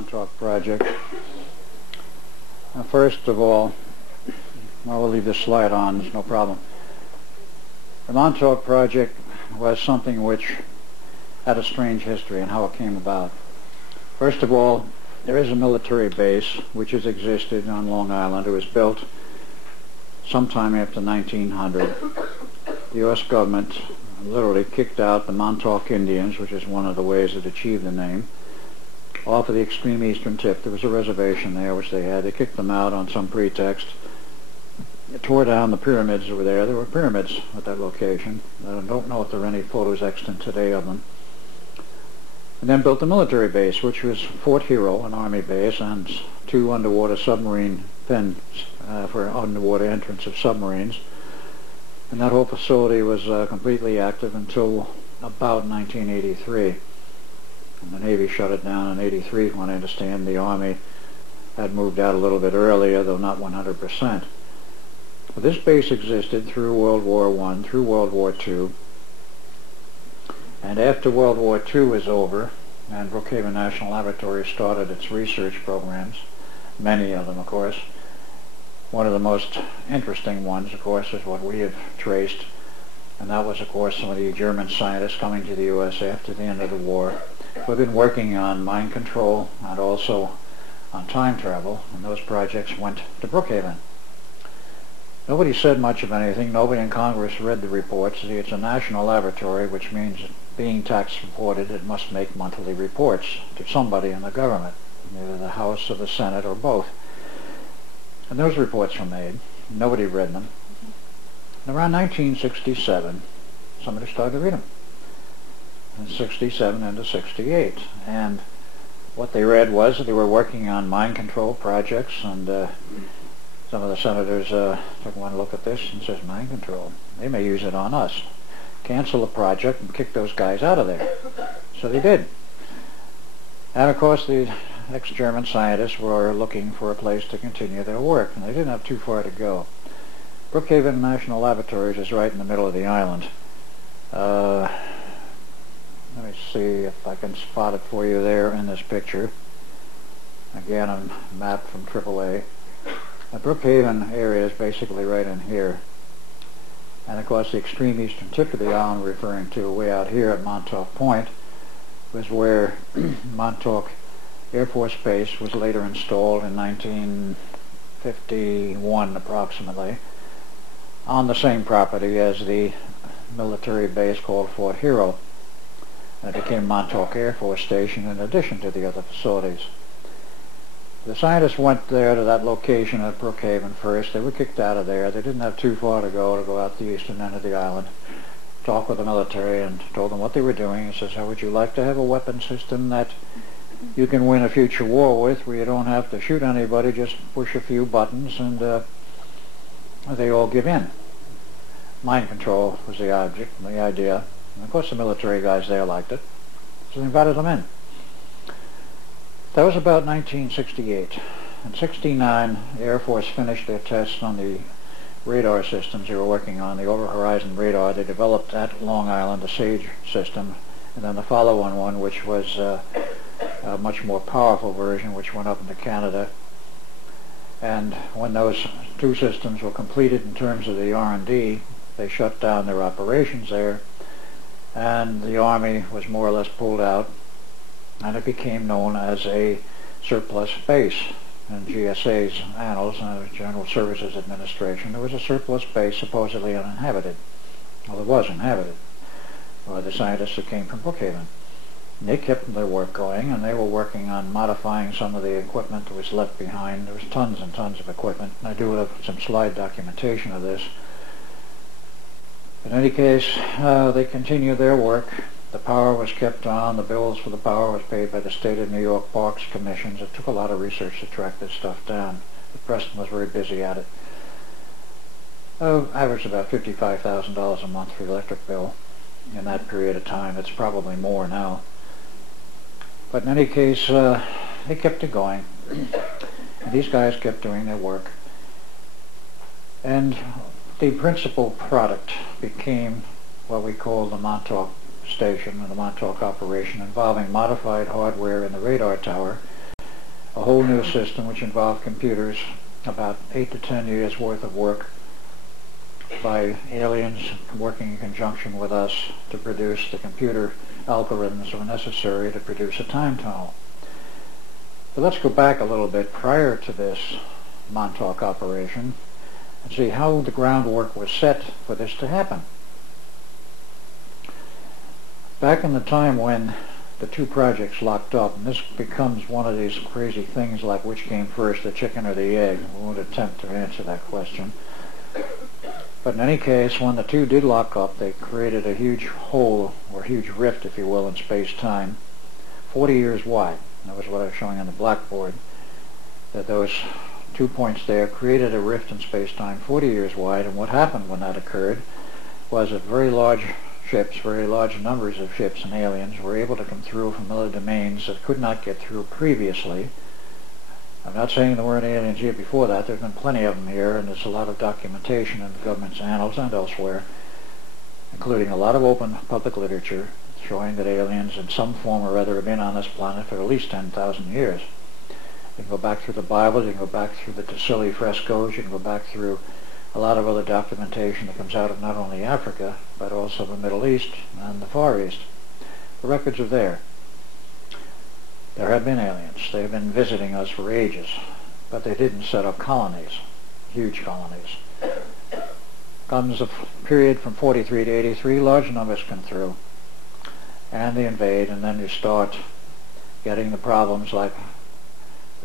Montauk project. First of all, I will leave this slide on, there's no problem. The Montauk project was something which had a strange history and how it came about. First of all, there is a military base which has existed on Long Island. It was built sometime after 1900. The U.S. government literally kicked out the Montauk Indians, which is one of the ways it achieved the name, off of the extreme eastern tip. There was a reservation there which they had. They kicked them out on some pretext. It tore down the pyramids that were there. There were pyramids at that location. I don't know if there are any photos extant today of them. And then built a military base, which was Fort Hero, an army base, and 2 underwater submarine pens for underwater entrance of submarines. And that whole facility was completely active until about 1983. And the Navy shut it down in 83, when I understand the Army had moved out a little bit earlier, though not 100%. But this base existed through World War I, through World War II. And after World War II was over, and Brookhaven National Laboratory started its research programs, many of them, of course. One of the most interesting ones, of course, is what we have traced, and that was, of course, some of the German scientists coming to the U.S. after the end of the war. We've been working on mind control and also on time travel, and those projects went to Brookhaven. Nobody said much of anything. Nobody in Congress read the reports. See, it's a national laboratory, which means, being tax reported, it must make monthly reports to somebody in the government, either the House or the Senate or both. And those reports were made. Nobody read them. And around 1967, somebody started to read them. In 67 into 68. And what they read was that they were working on mind control projects, and some of the senators took one look at this and says, mind control, they may use it on us. Cancel the project and kick those guys out of there. So they did. And of course the ex-German scientists were looking for a place to continue their work, and they didn't have too far to go. Brookhaven National Laboratories is right in the middle of the island. Let me see if I can spot it for you there in this picture. Again, a map from AAA. The Brookhaven area is basically right in here. And of course the extreme eastern tip of the island we're referring to, way out here at Montauk Point, was where Montauk Air Force Base was later installed in 1951 approximately, on the same property as the military base called Fort Hero. And it became Montauk Air Force Station in addition to the other facilities. The scientists went there to that location at Brookhaven first. They were kicked out of there. They didn't have too far to go out the eastern end of the island. Talked with the military and told them what they were doing. He says, how would you like to have a weapon system that you can win a future war with, where you don't have to shoot anybody, just push a few buttons and they all give in. Mind control was the object, the idea. And of course the military guys there liked it, so they invited them in. That was about 1968. In 69, the Air Force finished their tests on the radar systems they were working on, the over-horizon radar. They developed at Long Island a SAGE system, and then the follow-on one, which was a much more powerful version, which went up into Canada. And when those 2 systems were completed in terms of the R&D, they shut down their operations there, and the Army was more or less pulled out, and it became known as a surplus base. In GSA's annals, General Services Administration, there was a surplus base supposedly uninhabited. Well, it was inhabited by the scientists who came from Brookhaven. And they kept their work going, and they were working on modifying some of the equipment that was left behind. There was tons and tons of equipment, and I do have some slide documentation of this. In any case, they continued their work. The power was kept on. The bills for the power was paid by the state of New York Parks Commissions. It took a lot of research to track this stuff down. But Preston was very busy at it. Averaged about $55,000 a month for the electric bill in that period of time. It's probably more now. But in any case, they kept it going. And these guys kept doing their work. And the principal product became what we call the Montauk Station, or the Montauk operation, involving modified hardware in the radar tower a whole new system which involved computers, about 8 to 10 years worth of work by aliens working in conjunction with us to produce the computer algorithms that were necessary to produce a time tunnel. But let's go back a little bit prior to this Montauk operation and see how the groundwork was set for this to happen. Back in the time when the two projects locked up, and this becomes one of these crazy things like which came first, the chicken or the egg. We won't attempt to answer that question. But in any case, when the two did lock up, they created a huge hole, or huge rift, if you will, in space-time, 40 years wide. That was what I was showing on the blackboard, that those 2 points there created a rift in space-time 40 years wide, and what happened when that occurred was that very large ships, very large numbers of ships and aliens were able to come through from other domains that could not get through previously. I'm not saying there weren't aliens here before that. There's been plenty of them here, and there's a lot of documentation in the government's annals and elsewhere, including a lot of open public literature showing that aliens in some form or other have been on this planet for at least 10,000 years. You can go back through the Bible, you can go back through the Tassili frescoes, you can go back through a lot of other documentation that comes out of not only Africa, but also the Middle East and the Far East. The records are there. There have been aliens. They have been visiting us for ages, but they didn't set up colonies, huge colonies. Comes a period from 43 to 83, large numbers come through, and they invade, and then you start getting the problems like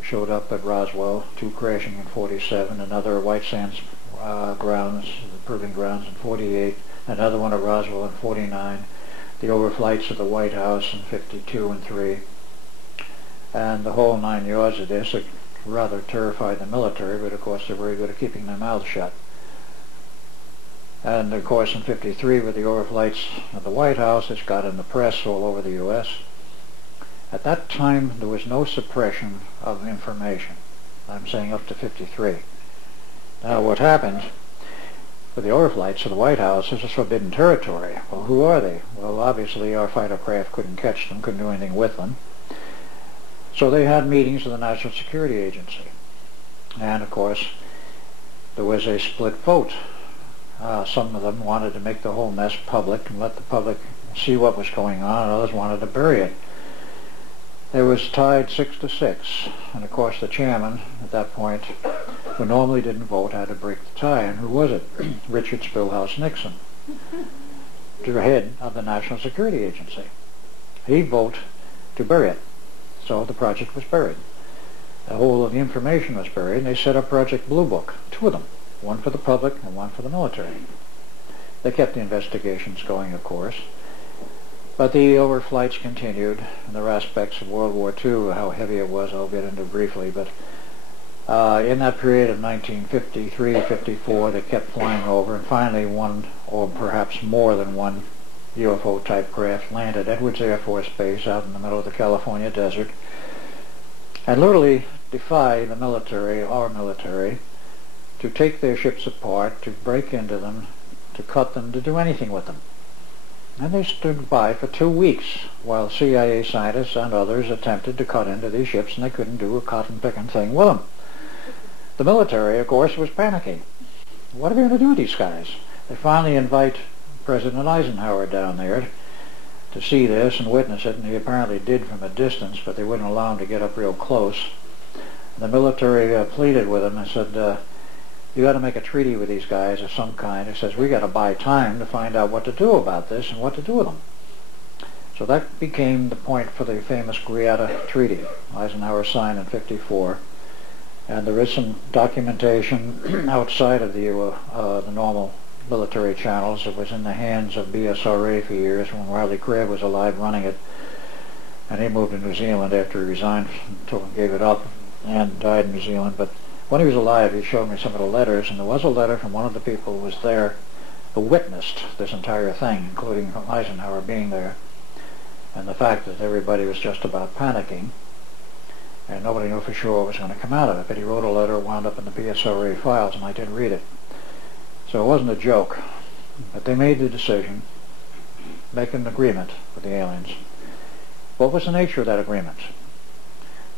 showed up at Roswell, two crashing in 47, another White Sands grounds, the proving grounds in 48, another one at Roswell in 49, the overflights of the White House in 52 and 3, and the whole 9 yards of this. It rather terrified the military, but of course they're very good at keeping their mouths shut. And of course in 53 with the overflights of the White House, it's got in the press all over the U.S. At that time there was no suppression of information. I'm saying up to 53. Now what happened with the overflights of the White House is a forbidden territory. Well, who are they? Well, obviously our fighter craft couldn't catch them, couldn't do anything with them. So they had meetings with the National Security Agency. And of course there was a split vote. Some of them wanted to make the whole mess public and let the public see what was going on, and others wanted to bury it. It was tied 6-6, and of course the chairman at that point, who normally didn't vote, had to break the tie. And who was it? Richard Spillhouse Nixon, the head of the National Security Agency. He voted to bury it, so the project was buried. The whole of the information was buried, and they set up Project Blue Book, two of them, one for the public and one for the military. They kept the investigations going, of course. But the overflights continued, and there were aspects of World War II, how heavy it was, I'll get into briefly, but in that period of 1953-54, they kept flying over, and finally one, or perhaps more than one, UFO-type craft landed at Edwards Air Force Base out in the middle of the California desert, and literally defied the military, our military, to take their ships apart, to break into them, to cut them, to do anything with them. And they stood by for 2 weeks while CIA scientists and others attempted to cut into these ships, and they couldn't do a cotton-picking thing with them. The military, of course, was panicking. What are we going to do with these guys? They finally invite President Eisenhower down there to see this and witness it, and he apparently did from a distance, but they wouldn't allow him to get up real close. The military pleaded with him and said, you got to make a treaty with these guys of some kind. It says we got to buy time to find out what to do about this and what to do with them. So that became the point for the famous Greada Treaty. Eisenhower signed in 54, and there is some documentation outside of the normal military channels. It was in the hands of BSRA for years when Riley Crabb was alive running it, and he moved to New Zealand after he resigned, gave it up, and died in New Zealand. But when he was alive, he showed me some of the letters, and there was a letter from one of the people who was there who witnessed this entire thing, including Eisenhower being there, and the fact that everybody was just about panicking, and nobody knew for sure what was going to come out of it. But he wrote a letter, wound up in the BSRA files, and I did read it. So it wasn't a joke, but they made the decision, make an agreement with the aliens. What was the nature of that agreement?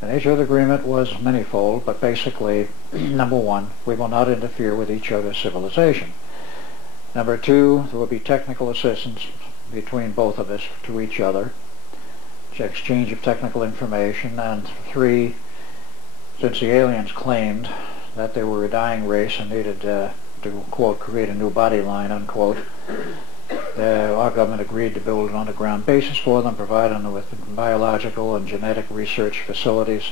The nature of the agreement was manifold, but basically, number one, we will not interfere with each other's civilization. Number two, there will be technical assistance between both of us to each other, exchange of technical information. And three, since the aliens claimed that they were a dying race and needed to, quote, create a new body line, unquote, our government agreed to build an underground basis for them, provide them with biological and genetic research facilities,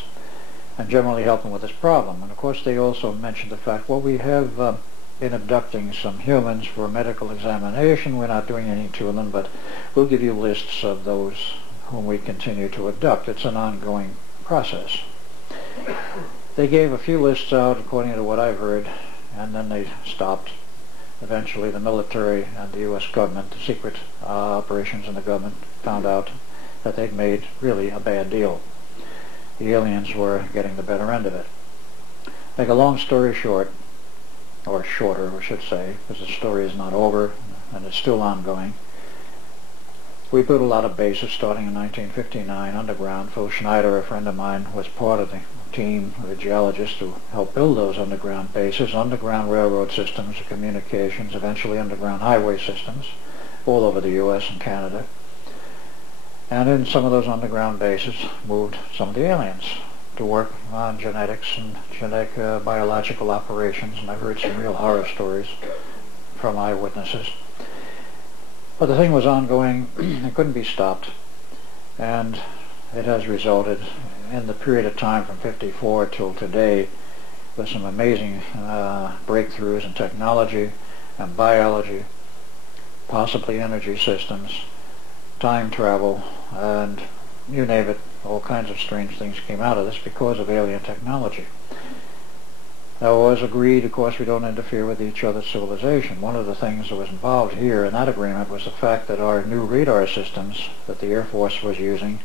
and generally help them with this problem. And of course they also mentioned the fact, well, we have been abducting some humans for medical examination. We're not doing anything to them, but we'll give you lists of those whom we continue to abduct. It's an ongoing process. They gave a few lists out, according to what I've heard, and then they stopped. Eventually the military and the U.S. government, the secret operations in the government, found out that they'd made really a bad deal. The aliens were getting the better end of it. Make a long story short, or shorter I should say, because the story is not over and it's still ongoing. We built a lot of bases starting in 1959 underground. Phil Schneider, a friend of mine, was part of the team of geologists who helped build those underground bases, underground railroad systems, communications, eventually underground highway systems all over the U.S. and Canada. And in some of those underground bases moved some of the aliens to work on genetics and genetic biological operations, and I've heard some real horror stories from eyewitnesses. But the thing was ongoing. It couldn't be stopped, and it has resulted in the period of time from '54 till today with some amazing breakthroughs in technology and biology, possibly energy systems, time travel, and you name it, all kinds of strange things came out of this because of alien technology. Now, it was agreed, of course, we don't interfere with each other's civilization. One of the things that was involved here in that agreement was the fact that our new radar systems that the Air Force was using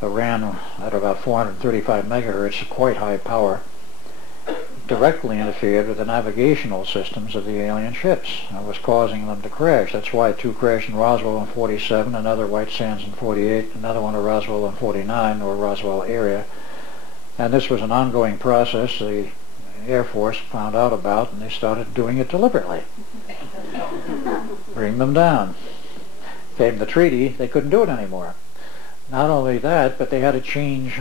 ran at about 435 megahertz, quite high power, directly interfered with the navigational systems of the alien ships and was causing them to crash. That's why two crashed in Roswell in '47, another White Sands in '48, another one at Roswell in '49, or Roswell area. And this was an ongoing process the Air Force found out about, and they started doing it deliberately. Bring them down. Came the treaty, they couldn't do it anymore. Not only that, but they had to change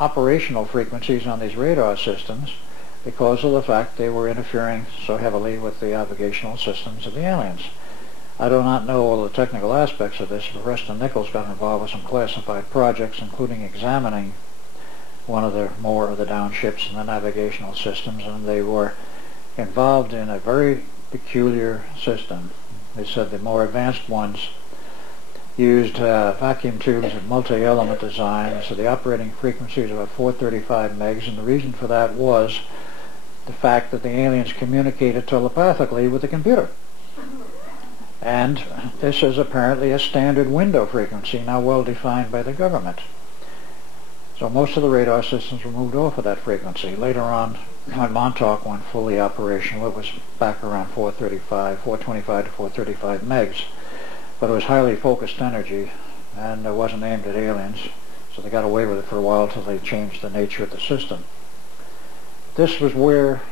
operational frequencies on these radar systems because of the fact they were interfering so heavily with the navigational systems of the aliens. I do not know all the technical aspects of this, but Preston Nichols got involved with some classified projects, including examining one of the more of the down ships in the navigational systems, and they were involved in a very peculiar system. They said the more advanced ones used vacuum tubes of multi-element design, so the operating frequency was about 435 megs, and the reason for that was the fact that the aliens communicated telepathically with the computer. And this is apparently a standard window frequency, now well defined by the government. So most of the radar systems were moved off of that frequency. Later on, when Montauk went fully operational, it was back around 425 to 435 megs. But it was highly focused energy, and it wasn't aimed at aliens, so they got away with it for a while until they changed the nature of the system. This was where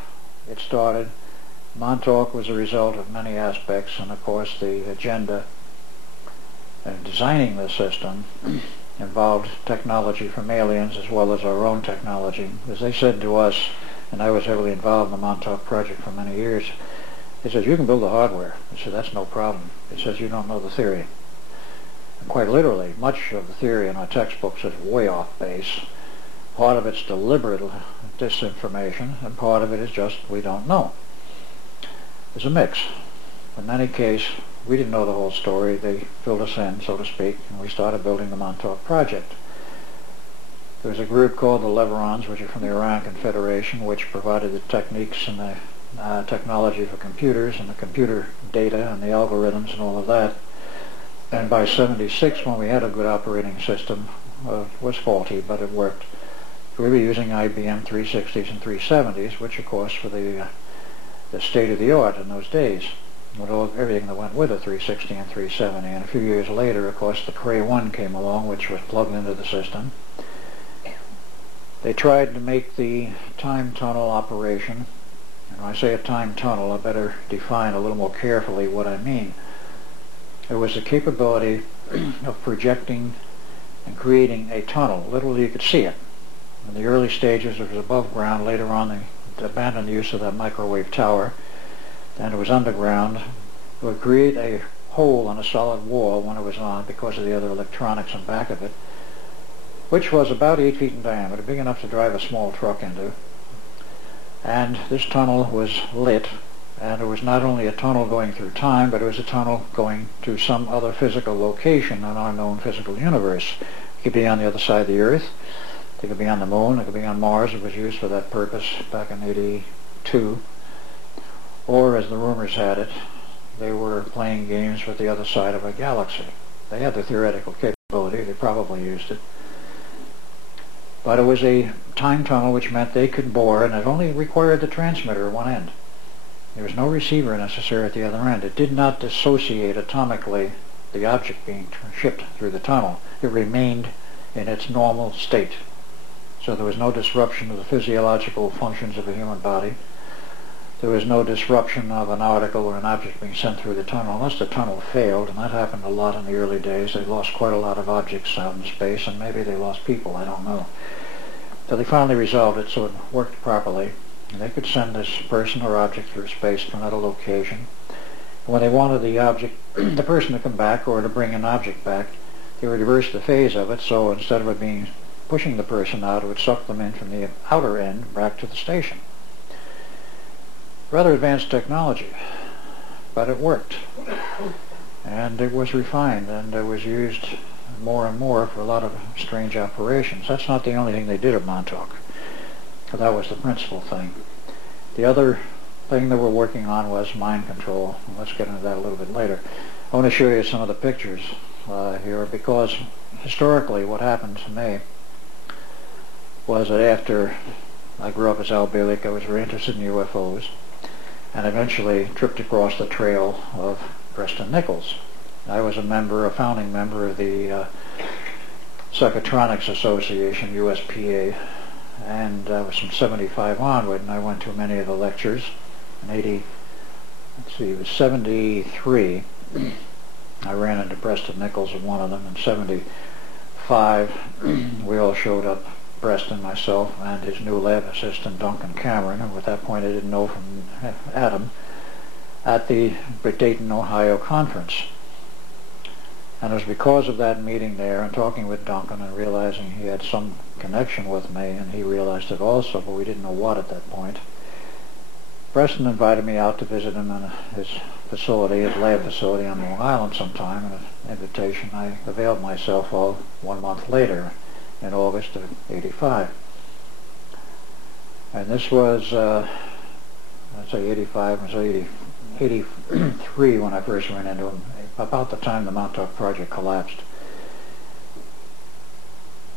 it started. Montauk was a result of many aspects, and of course the agenda in designing the system involved technology from aliens as well as our own technology. As they said to us, and I was heavily involved in the Montauk project for many years, they said, you can build the hardware. I said, that's no problem. It says you don't know the theory. And quite literally, much of the theory in our textbooks is way off base. Part of it's deliberate disinformation, and part of it is just we don't know. There's a mix. In any case, we didn't know the whole story. They filled us in, so to speak, and we started building the Montauk project. There was a group called the Leverons, which are from the Iran Confederation, which provided the techniques and the technology for computers and the computer data and the algorithms and all of that. And by '76, when we had a good operating system, it was faulty, but it worked. We were using IBM 360s and 370s, which of course were the state of the art in those days, with everything that went with a 360 and 370. And a few years later, of course, the Cray 1 came along, which was plugged into the system. They tried to make the time tunnel operation, and when I say a time tunnel, I better define a little more carefully what I mean. It was the capability of projecting and creating a tunnel. Literally, you could see it. In the early stages, it was above ground. Later on, they abandoned the use of that microwave tower, and it was underground. It would create a hole in a solid wall when it was on because of the other electronics in back of it, which was about 8 feet in diameter, big enough to drive a small truck into. And this tunnel was lit, and it was not only a tunnel going through time, but it was a tunnel going to some other physical location in our known physical universe. It could be on the other side of the Earth, it could be on the Moon, it could be on Mars. It was used for that purpose back in '82. Or, as the rumors had it, they were playing games with the other side of a galaxy. They had the theoretical capability, they probably used it. But it was a time tunnel, which meant they could bore, and it only required the transmitter at one end. There was no receiver necessary at the other end. It did not dissociate atomically the object being shipped through the tunnel. It remained in its normal state. So there was no disruption of the physiological functions of a human body. There was no disruption of an article or an object being sent through the tunnel, unless the tunnel failed, and that happened a lot in the early days. They lost quite a lot of objects out in space, and maybe they lost people, I don't know. So they finally resolved it so it worked properly, and they could send this person or object through space to another location. And when they wanted the object, the person to come back or to bring an object back, they would reverse the phase of it, so instead of it being pushing the person out, it would suck them in from the outer end back to the station. Rather advanced technology, but it worked, and it was refined, and it was used more and more for a lot of strange operations. That's not the only thing they did at Montauk, because that was the principal thing. The other thing that we're working on was mind control, and let's get into that a little bit later. I want to show you some of the pictures here, because historically what happened to me was that after I grew up as Al Bielek, I was very interested in UFOs, and eventually tripped across the trail of Preston Nichols. I was a founding member of the Psychotronics Association, USPA, and I was from '75 onward, and I went to many of the lectures. In it was '73, I ran into Preston Nichols at one of them. In '75, we all showed up, Preston, myself, and his new lab assistant, Duncan Cameron, who at that point I didn't know from Adam, at the Dayton, Ohio conference. And it was because of that meeting there and talking with Duncan and realizing he had some connection with me, and he realized it also, but we didn't know what at that point. Preston invited me out to visit him in his facility, his lab facility on Long Island sometime, and an invitation I availed myself of 1 month later, in August of '85. And this was, I'd say '85, it was '83 when I first ran into him, about the time the Montauk Project collapsed.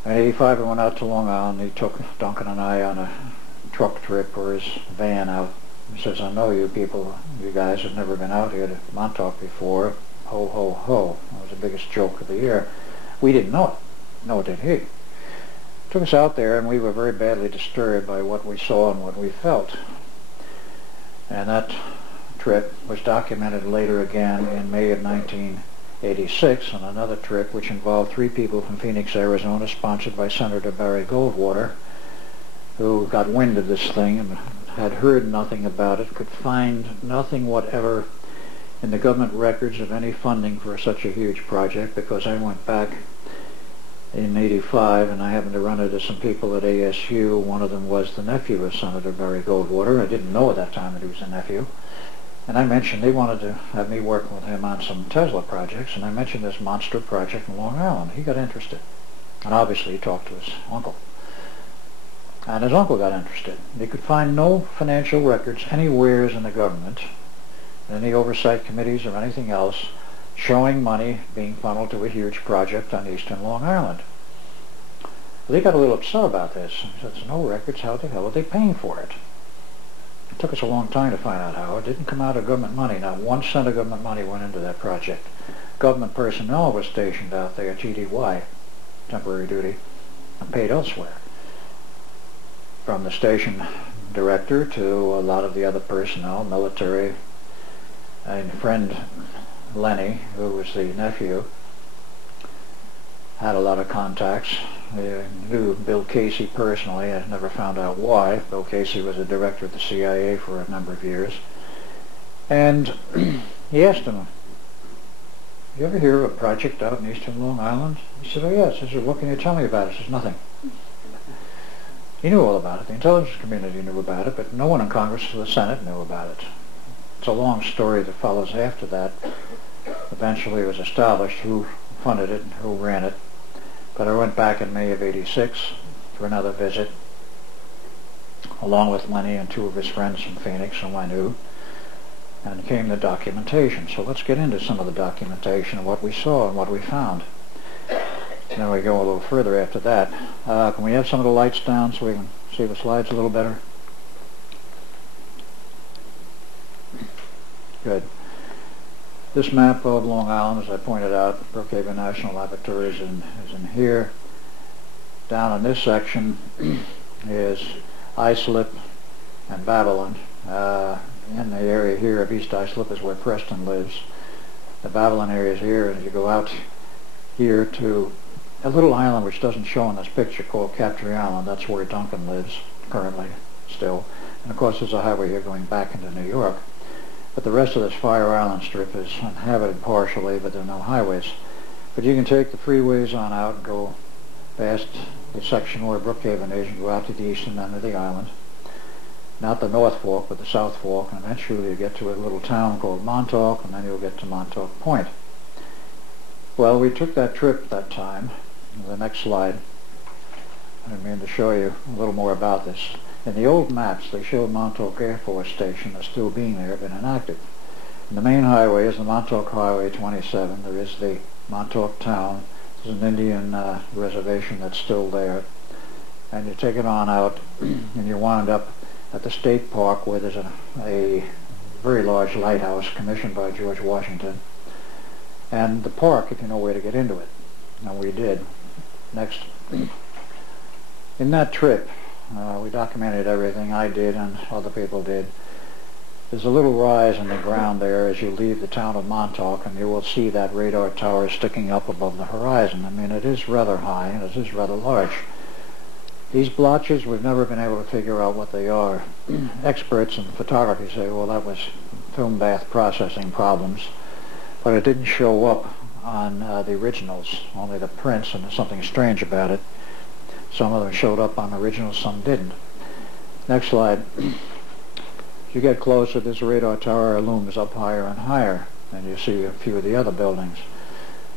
In '85 I went out to Long Island. He took Duncan and I on a truck trip, or his van out. He says, "I know you people, you guys have never been out here to Montauk before. Ho, ho, ho." That was the biggest joke of the year. We didn't know it. Nor did he. Took us out there, and we were very badly disturbed by what we saw and what we felt. And that trip was documented later again in May of 1986 on another trip which involved 3 people from Phoenix, Arizona, sponsored by Senator Barry Goldwater, who got wind of this thing and had heard nothing about it, could find nothing whatever in the government records of any funding for such a huge project, because I went back in '85 and I happened to run into some people at ASU. One of them was the nephew of Senator Barry Goldwater. I didn't know at that time that he was a nephew. And I mentioned they wanted to have me work with him on some Tesla projects, and I mentioned this monster project in Long Island. He got interested. And obviously he talked to his uncle. And his uncle got interested. He could find no financial records anywhere in the government, any oversight committees or anything else, showing money being funneled to a huge project on eastern Long Island. They got a little upset about this. He said, "There's no records. How the hell are they paying for it?" It took us a long time to find out how. It didn't come out of government money. Not 1 cent of government money went into that project. Government personnel was stationed out there, TDY, temporary duty, and paid elsewhere. from the station director to a lot of the other personnel, military, and friend Lenny, who was the nephew, had a lot of contacts. I knew Bill Casey personally. I never found out why. Bill Casey was a director at the CIA for a number of years. And he asked him, "You ever hear of a project out in eastern Long Island?" He said, "Oh yes." He said, "What can you tell me about it?" He said, "Nothing." He knew all about it. The intelligence community knew about it, but no one in Congress or the Senate knew about it. It's a long story that follows after that. Eventually it was established who funded it and who ran it. But I went back in May of '86 for another visit, along with Lenny and two of his friends from Phoenix whom I knew, and came the documentation. So let's get into some of the documentation of what we saw and what we found. And then we go a little further after that. Can we have some of the lights down so we can see the slides a little better? Good. This map of Long Island, as I pointed out, Brookhaven National Laboratory is in here. Down in this section is Islip and Babylon. In the area here of East Islip is where Preston lives. The Babylon area is here, and you go out here to a little island which doesn't show in this picture called Captree Island. That's where Duncan lives currently still. And of course there's a highway here going back into New York. But the rest of this Fire Island strip is inhabited partially, but there are no highways. But you can take the freeways on out and go past the section where Brookhaven is and go out to the eastern end of the island. Not the North Fork, but the South Fork, and eventually you get to a little town called Montauk, and then you'll get to Montauk Point. Well, we took that trip that time. The next slide. I mean to show you a little more about this. In the old maps, they showed Montauk Air Force Station as still being there, but inactive. And the main highway is the Montauk Highway 27. There is the Montauk Town. There's an Indian reservation that's still there. And you take it on out, and you wind up at the State Park, where there's a very large lighthouse commissioned by George Washington. And the park, if you know where to get into it. And we did. Next. In that trip, we documented everything. I did and other people did. There's a little rise in the ground there as you leave the town of Montauk, and you will see that radar tower sticking up above the horizon. I mean, it is rather high and it is rather large. These blotches, we've never been able to figure out what they are. Experts in photography say, well, that was film bath processing problems, but it didn't show up on the originals, only the prints, and there's something strange about it. Some of them showed up on originals, some didn't. Next slide. As you get closer, this radar tower looms up higher and higher, and you see a few of the other buildings.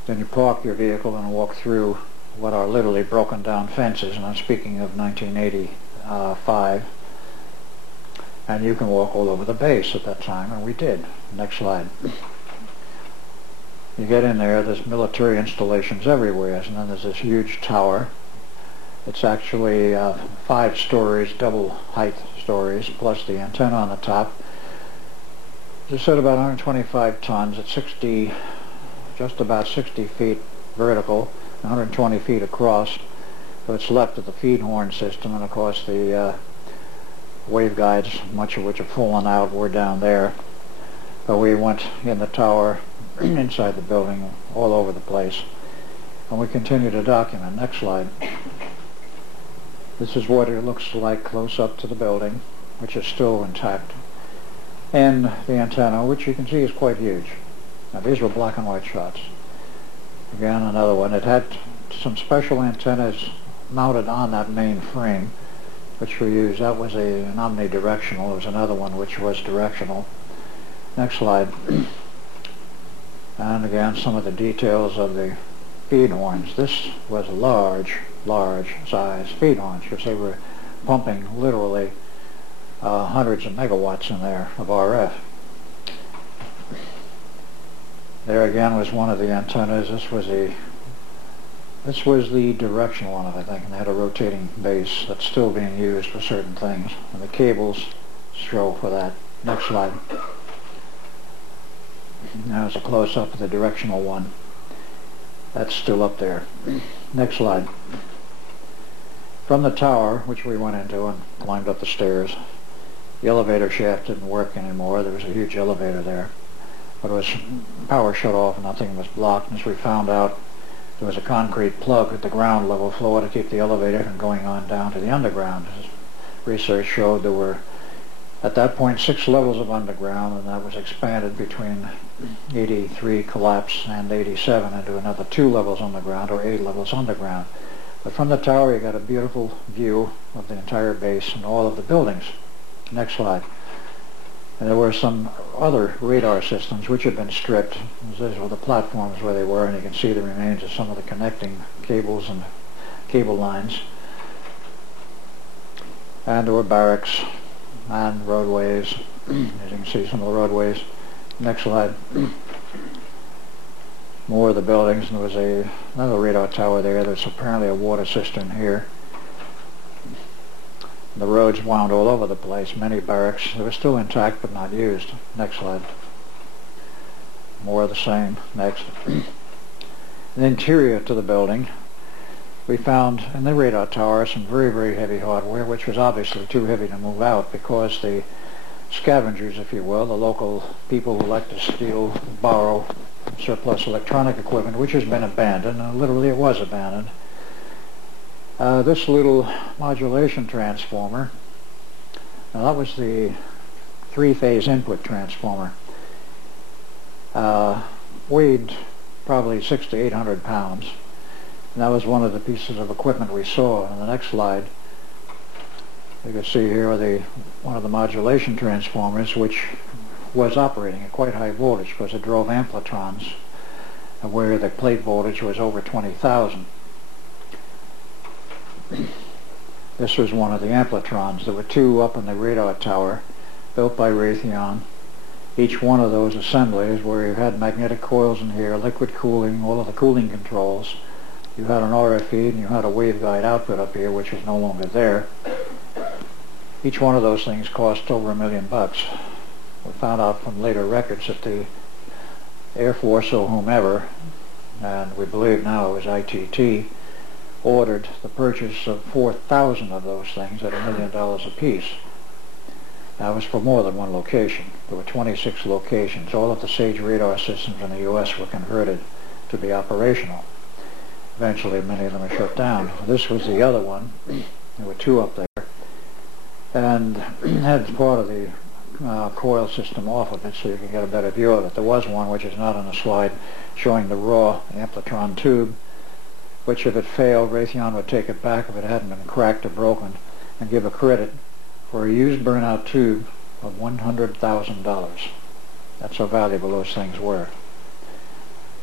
Then you park your vehicle and walk through what are literally broken down fences, and I'm speaking of 1985, and you can walk all over the base at that time, and we did. Next slide. You get in there, there's military installations everywhere, and then there's this huge tower. It's actually 5 stories, double height stories, plus the antenna on the top. It's at about 125 tons. It's just about 60 feet vertical, 120 feet across. So it's left of the feed horn system, and of course the waveguides, much of which have fallen out, were down there. But we went in the tower, inside the building, all over the place, and we continue to document. Next slide. This is what it looks like close up to the building, which is still intact, and the antenna, which you can see is quite huge. Now these were black and white shots. Again, another one. It had some special antennas mounted on that main frame, which we used. That was an omnidirectional. There was another one which was directional. Next slide. And again, some of the details of the feed horns. This was large size feed horns, because they were pumping literally hundreds of megawatts in there of RF. There again was one of the antennas. This was the directional one, I think, and they had a rotating base that's still being used for certain things, and the cables show for that. Next slide. Now it's a close-up of the directional one. That's still up there. Next slide. From the tower, which we went into and climbed up the stairs, the elevator shaft didn't work anymore. There was a huge elevator there, but it was power shut off, nothing was blocked. And as we found out, there was a concrete plug at the ground level floor to keep the elevator from going on down to the underground. As research showed, there were at that point 6 levels of underground, and that was expanded between 83 collapse and 87 into another 2 levels underground, or 8 levels underground. But from the tower you got a beautiful view of the entire base and all of the buildings. Next slide. And there were some other radar systems which had been stripped. These were the platforms where they were, and you can see the remains of some of the connecting cables and cable lines. And there were barracks and roadways. As you can see, some of the roadways. Next slide. More of the buildings, and there was another radar tower there. There's apparently a water cistern here. The roads wound all over the place, many barracks. They were still intact but not used. Next slide. More of the same. Next. The interior to the building, we found in the radar tower some very, very heavy hardware, which was obviously too heavy to move out because the scavengers, if you will, the local people who like to steal, borrow surplus electronic equipment, which has been abandoned, and literally it was abandoned. This little modulation transformer, now that was the 3-phase input transformer, weighed probably 600 to 800 pounds. And that was one of the pieces of equipment we saw. On the next slide, you can see here one of the modulation transformers, which was operating at quite high voltage because it drove ampletrons, where the plate voltage was over 20,000. This was one of the ampletrons. There were 2 up in the radar tower, built by Raytheon. Each one of those assemblies, where you had magnetic coils in here, liquid cooling, all of the cooling controls. You had an RF feed, and you had a waveguide output up here, which is no longer there. Each one of those things cost over $1 million. We found out from later records that the Air Force or whomever, and we believe now it was ITT, ordered the purchase of 4,000 of those things at $1 million apiece. That was for more than one location. There were 26 locations. All of the SAGE radar systems in the U.S. were converted to be operational. Eventually, many of them were shut down. This was the other one. There were 2 up there, and had part of the coil system off of it so you can get a better view of it. There was one which is not on the slide showing the raw ampletron tube, which if it failed, Raytheon would take it back if it hadn't been cracked or broken and give a credit for a used burnout tube of $100,000. That's how valuable those things were.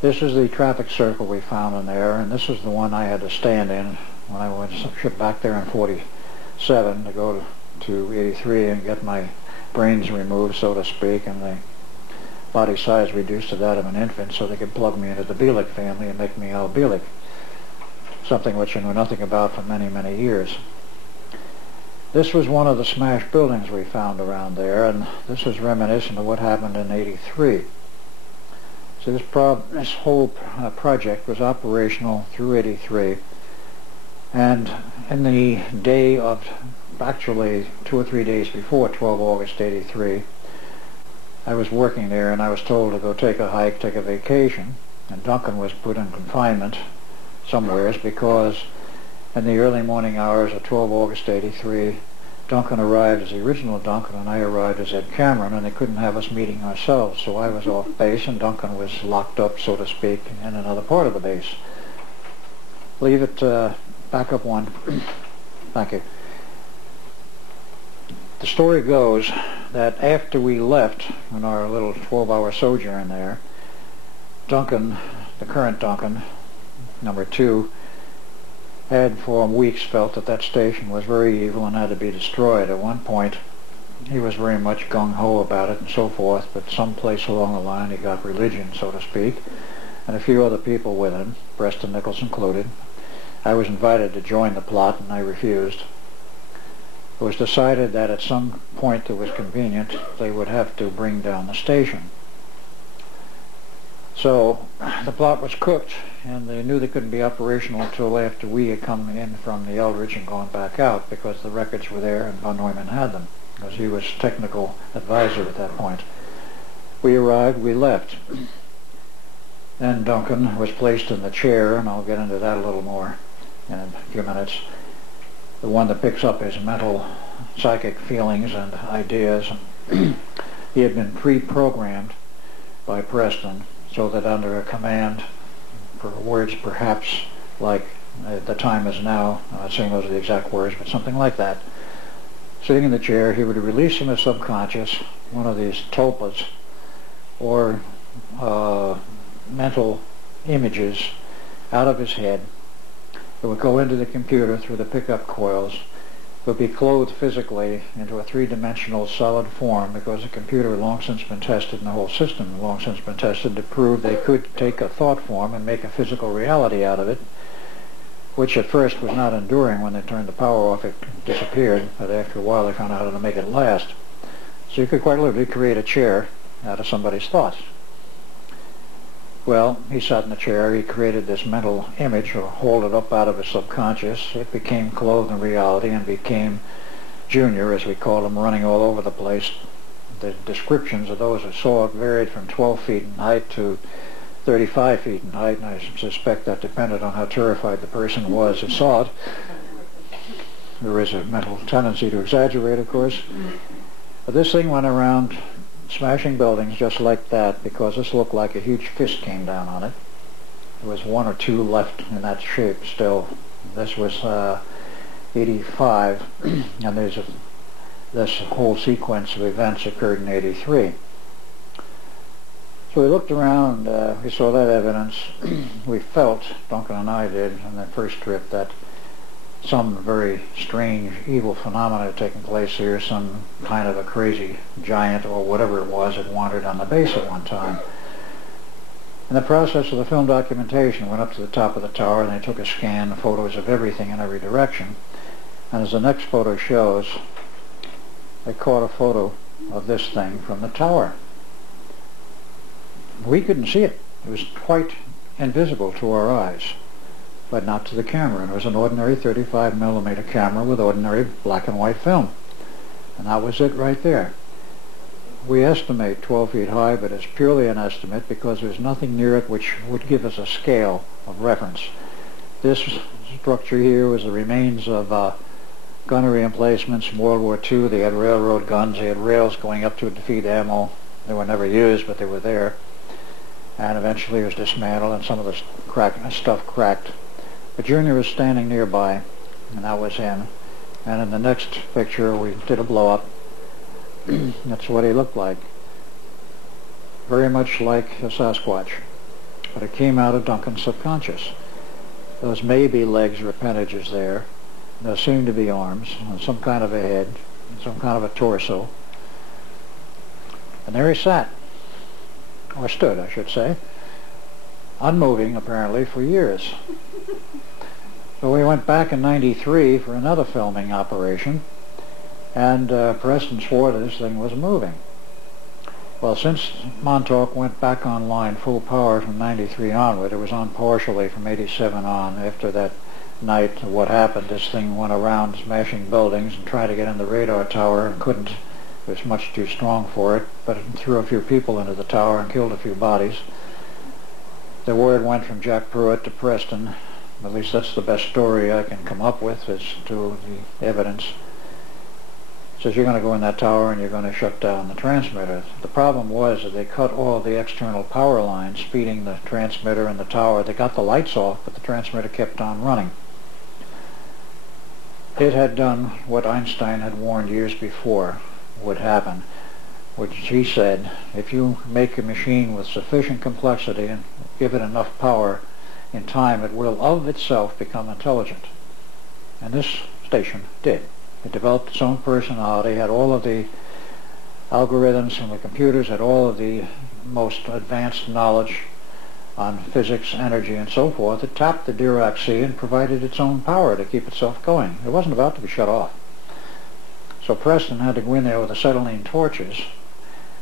This is the traffic circle we found in there, and this is the one I had to stand in when I was shipped back there in 47 to go to 83 and get my brains removed, so to speak, and the body size reduced to that of an infant so they could plug me into the Bielik family and make me Al Bielik, something which I knew nothing about for many, many years. This was one of the smashed buildings we found around there, and this is reminiscent of what happened in 83. So this whole project was operational through 83, and in the day of, actually 2 or 3 days before 12 August 83, I was working there and I was told to go take a hike, take a vacation, and Duncan was put in confinement somewheres because in the early morning hours of 12 August 83, Duncan arrived as the original Duncan and I arrived as Ed Cameron, and they couldn't have us meeting ourselves, so I was off base and Duncan was locked up, so to speak, in another part of the base. Leave it, back up one. Thank you. The story goes that after we left on our little 12-hour sojourn there, Duncan, the current Duncan, number 2, had for weeks felt that that station was very evil and had to be destroyed. At one point, he was very much gung-ho about it and so forth, but someplace along the line he got religion, so to speak, and a few other people with him, Preston Nichols included. I was invited to join the plot and I refused. It was decided that at some point that was convenient they would have to bring down the station. So the plot was cooked, and they knew they couldn't be operational until after we had come in from the Eldridge and gone back out, because the records were there and von Neumann had them, because he was technical advisor at that point. We arrived, we left. Then Duncan was placed in the chair, and I'll get into that a little more in a few minutes. The one that picks up his mental, psychic feelings and ideas. He had been pre-programmed by Preston, so that under a command, for words perhaps like "the time is now," I'm not saying those are the exact words, but something like that, sitting in the chair, he would release from his subconscious one of these tulpas, or mental images, out of his head. It would go into the computer through the pickup coils. It would be clothed physically into a three-dimensional solid form, because the computer had long since been tested, and the whole system had long since been tested, to prove they could take a thought form and make a physical reality out of it, which at first was not enduring. When they turned the power off, it disappeared, but after a while they found out how to make it last. So you could quite literally create a chair out of somebody's thoughts. Well, he sat in the chair, he created this mental image, or hauled it up out of his subconscious. It became clothed in reality and became Junior, as we call him, running all over the place. The descriptions of those who saw it varied from 12 feet in height to 35 feet in height, and I suspect that depended on how terrified the person was who saw it. There is a mental tendency to exaggerate, of course. But this thing went around smashing buildings just like that, because this looked like a huge fist came down on it. There was one or two left in that shape still. This was 85, and this whole sequence of events occurred in 83. So we looked around, we saw that evidence. We felt, Duncan and I did, on that first trip, that some very strange, evil phenomena had taken place here. Some kind of a crazy giant, or whatever it was, had wandered on the base at one time. In the process of the film documentation, went up to the top of the tower, and they took a scan, photos of everything in every direction. And as the next photo shows, they caught a photo of this thing from the tower. We couldn't see it. It was quite invisible to our eyes, but not to the camera. And it was an ordinary 35mm camera with ordinary black and white film. And that was it right there. We estimate 12 feet high, but it's purely an estimate, because there's nothing near it which would give us a scale of reference. This structure here was the remains of gunnery emplacements from World War II. They had railroad guns. They had rails going up to it to feed ammo. They were never used, but they were there. And eventually it was dismantled, and some of the stuff cracked. But Junior was standing nearby, and that was him. And in the next picture, we did a blow-up. That's what he looked like. Very much like a Sasquatch. But it came out of Duncan's subconscious. Those may be legs or appendages there. There seemed to be arms, and some kind of a head, some kind of a torso. And there he sat. Or stood, I should say. Unmoving, apparently, for years. So we went back in '93 for another filming operation, and Preston swore that this thing was moving. Well, since Montauk went back online full power from '93 onward, it was on partially from '87 on. After that night, what happened, this thing went around smashing buildings and tried to get in the radar tower and couldn't. It was much too strong for it, but it threw a few people into the tower and killed a few bodies. The word went from Jack Pruitt to Preston. At least that's the best story I can come up with as to the evidence. It says you're going to go in that tower and you're going to shut down the transmitter. The problem was that they cut all the external power lines feeding the transmitter and the tower. They got the lights off, but the transmitter kept on running. It had done what Einstein had warned years before would happen, which he said, if you make a machine with sufficient complexity and give it enough power, in time it will of itself become intelligent. And this station did. It developed its own personality, had all of the algorithms from the computers, had all of the most advanced knowledge on physics, energy, and so forth. It tapped the Dirac sea and provided its own power to keep itself going. It wasn't about to be shut off. So Preston had to go in there with acetylene torches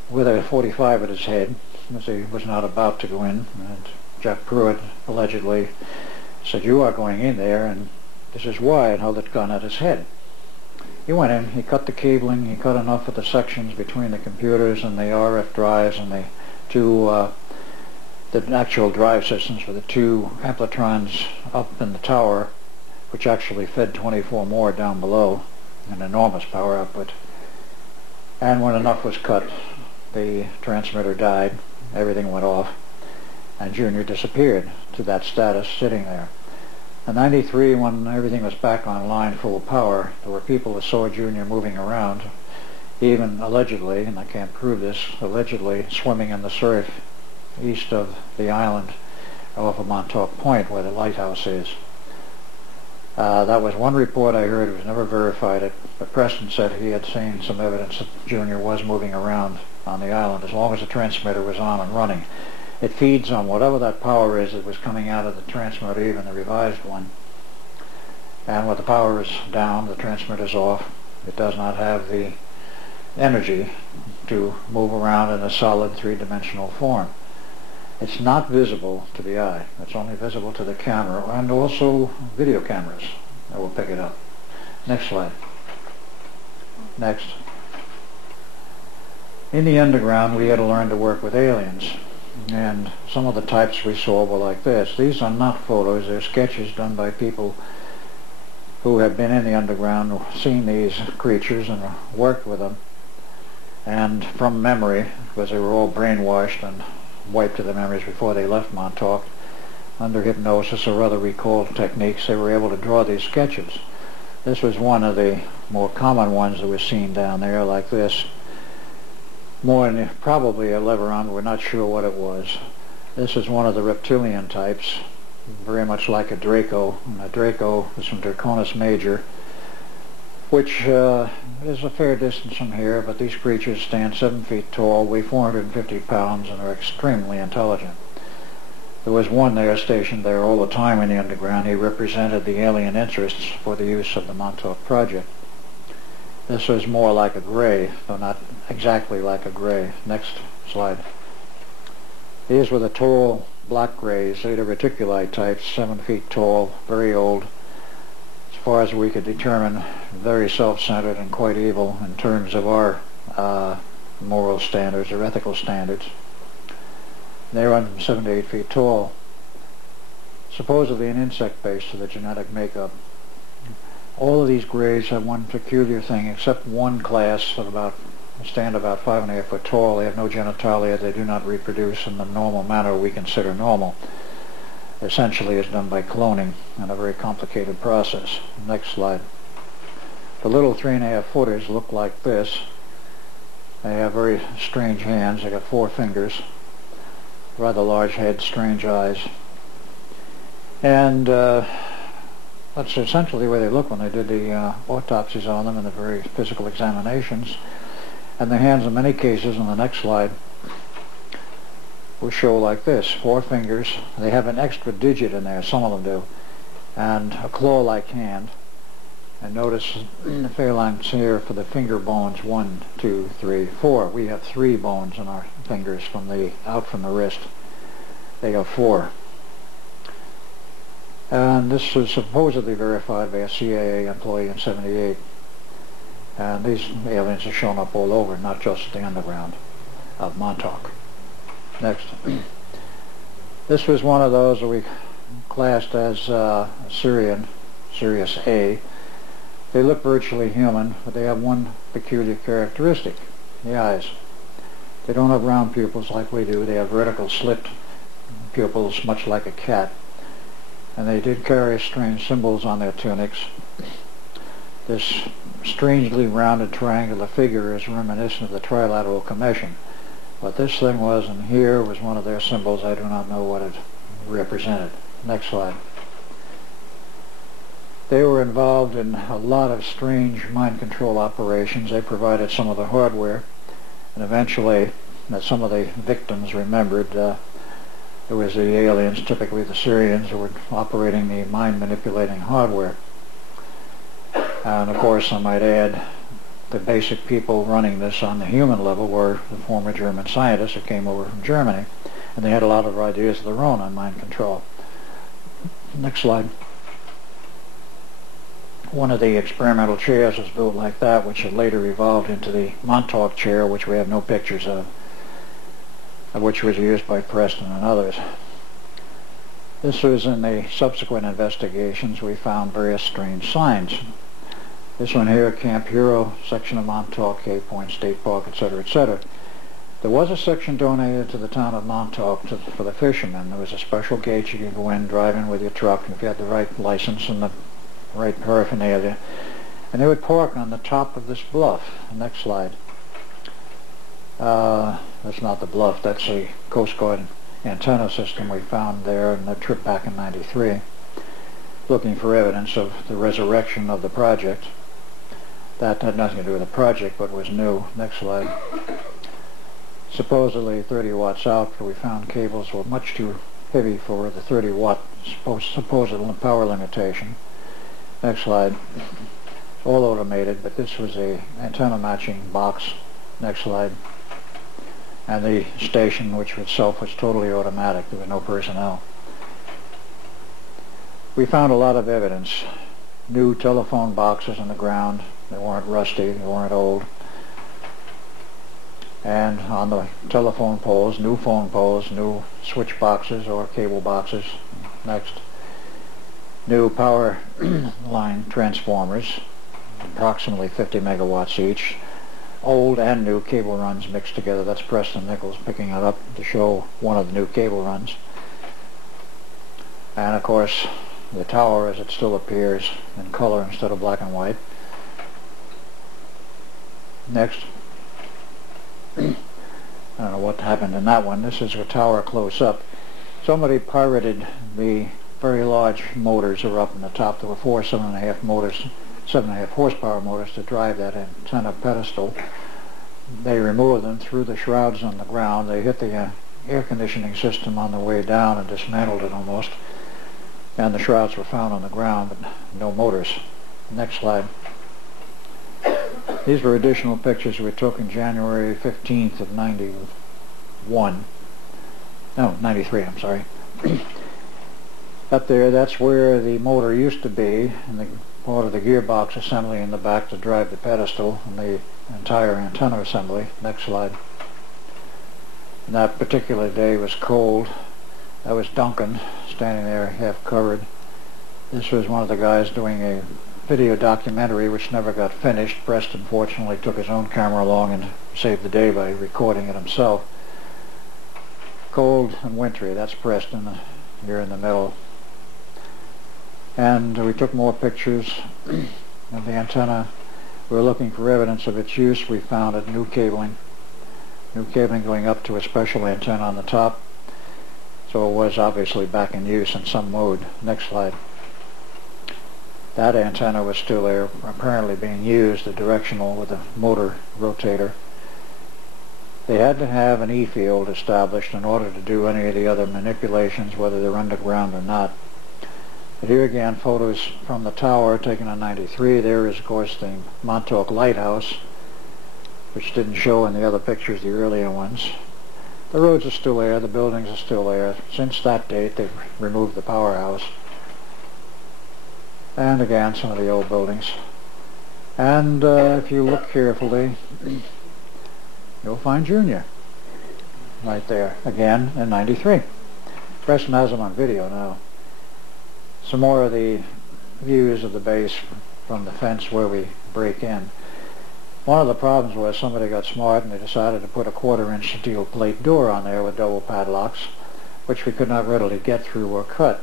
with a .45 at his head as he was not about to go in, and Jeff Pruitt allegedly said, "You are going in there, and this is why," and held the gun at his head. He went in, he cut the cabling, he cut enough of the sections between the computers and the RF drives and the actual drive systems for the two Amplitrons up in the tower, which actually fed 24 more down below, an enormous power output. And when enough was cut, the transmitter died, everything went off, and Junior disappeared to that status, sitting there. In '93, when everything was back online full power, there were people that saw Junior moving around, even allegedly, and I can't prove this, allegedly swimming in the surf east of the island off of Montauk Point, where the lighthouse is. That was one report I heard. It was never verified. But Preston said he had seen some evidence that Junior was moving around on the island as long as the transmitter was on and running. It feeds on whatever that power is that was coming out of the transmitter, even the revised one. And when the power is down, the transmitter's off. It does not have the energy to move around in a solid three-dimensional form. It's not visible to the eye. It's only visible to the camera, and also video cameras that will pick it up. Next slide. Next. In the underground, we had to learn to work with aliens. And some of the types we saw were like this. These are not photos. They're sketches done by people who have been in the underground, seen these creatures, and worked with them. And from memory, because they were all brainwashed and wiped to their memories before they left Montauk, under hypnosis or other recall techniques, they were able to draw these sketches. This was one of the more common ones that was seen down there, like this. More than probably a Leveron, we're not sure what it was. This is one of the reptilian types, very much like a Draco. And a Draco is from Draconis Major, which is a fair distance from here, but these creatures stand 7 feet tall, weigh 450 pounds, and are extremely intelligent. There was one there stationed there all the time in the underground. He represented the alien interests for the use of the Montauk Project. This was more like a gray, though not exactly like a gray. Next slide. These were the tall black grays, Zeta Reticuli types, 7 feet tall, very old. As far as we could determine, very self-centered and quite evil in terms of our moral standards or ethical standards. They were 7 to 8 feet tall. Supposedly an insect base to the genetic makeup. All of these grays have one peculiar thing, except one class of stand about 5.5 feet tall. They have no genitalia. They do not reproduce in the normal manner we consider normal. Essentially, it's done by cloning in a very complicated process. Next slide. The little 3.5 footers look like this. They have very strange hands. They got 4 fingers, rather large head, strange eyes, and that's essentially the way they look when they did the autopsies on them and the very physical examinations. And the hands in many cases, on the next slide, will show like this. 4 fingers. They have an extra digit in there, some of them do, and a claw-like hand. And notice the phalanx here for the finger bones, 1, 2, 3, 4. We have 3 bones in our fingers out from the wrist. They have 4. And this was supposedly verified by a CIA employee in '78. And these aliens are shown up all over, not just the underground of Montauk. Next. This was one of those that we classed as Sirius A. They look virtually human, but they have one peculiar characteristic, the eyes. They don't have round pupils like we do. They have vertical slit pupils, much like a cat. And they did carry strange symbols on their tunics. This strangely rounded triangular figure is reminiscent of the Trilateral Commission. What this thing was in here was one of their symbols. I do not know what it represented. Next slide. They were involved in a lot of strange mind control operations. They provided some of the hardware, and eventually, as some of the victims remembered, it was the aliens, typically the Syrians, who were operating the mind manipulating hardware. And of course, I might add, the basic people running this on the human level were the former German scientists who came over from Germany, and they had a lot of ideas of their own on mind control. Next slide. One of the experimental chairs was built like that, which had later evolved into the Montauk chair, which we have no pictures of which was used by Preston and others. This was in the subsequent investigations. We found various strange signs. This one here, Camp Hero, section of Montauk, Cape Point State Park, etc., etc. There was a section donated to the town of Montauk for the fishermen. There was a special gate you could go in, drive in with your truck if you had the right license and the right paraphernalia. And they would park on the top of this bluff. Next slide. That's not the bluff, that's the Coast Guard antenna system we found there in the trip back in '93, looking for evidence of the resurrection of the project. That had nothing to do with the project, but was new. Next slide. Supposedly 30 watts out, but we found cables were much too heavy for the 30 watt supposed power limitation. Next slide. All automated, but this was a antenna matching box. Next slide. And the station, which itself was totally automatic. There was no personnel. We found a lot of evidence. New telephone boxes in the ground. They weren't rusty, they weren't old. And on the telephone poles, new phone poles, new switch boxes or cable boxes. Next. New power line transformers, approximately 50 megawatts each. Old and new cable runs mixed together. That's Preston Nichols picking it up to show one of the new cable runs. And of course, the tower as it still appears in color instead of black and white. Next. I don't know what happened in that one. This is a tower close up. Somebody pirated the very large motors that were up in the top. There were four 7.5 motors, 7.5 horsepower motors to drive that antenna pedestal. They removed them, threw the shrouds on the ground. They hit the air conditioning system on the way down and dismantled it almost. And the shrouds were found on the ground, but no motors. Next slide. These were additional pictures we took in January 15th of 91. No, 93, I'm sorry. Up there, that's where the motor used to be, and the part of the gearbox assembly in the back to drive the pedestal, and the entire antenna assembly. Next slide. And that particular day was cold. That was Duncan, standing there half covered. This was one of the guys doing a video documentary which never got finished. Preston fortunately took his own camera along and saved the day by recording it himself. Cold and wintry. That's Preston here in the middle. And we took more pictures of the antenna. We were looking for evidence of its use. We found it. New cabling going up to a special antenna on the top. So it was obviously back in use in some mode. Next slide. That antenna was still there, apparently being used, the directional with a motor rotator. They had to have an E-field established in order to do any of the other manipulations, whether they're underground or not. But here again, photos from the tower taken in '93. There is, of course, the Montauk Lighthouse, which didn't show in the other pictures, the earlier ones. The roads are still there, the buildings are still there. Since that date, they've removed the powerhouse. And again, some of the old buildings. And if you look carefully, you'll find Junior right there, again in '93. Preston has him on video now. Some more of the views of the base from the fence where we break in. One of the problems was somebody got smart and they decided to put a 1/4-inch steel plate door on there with double padlocks, which we could not readily get through or cut.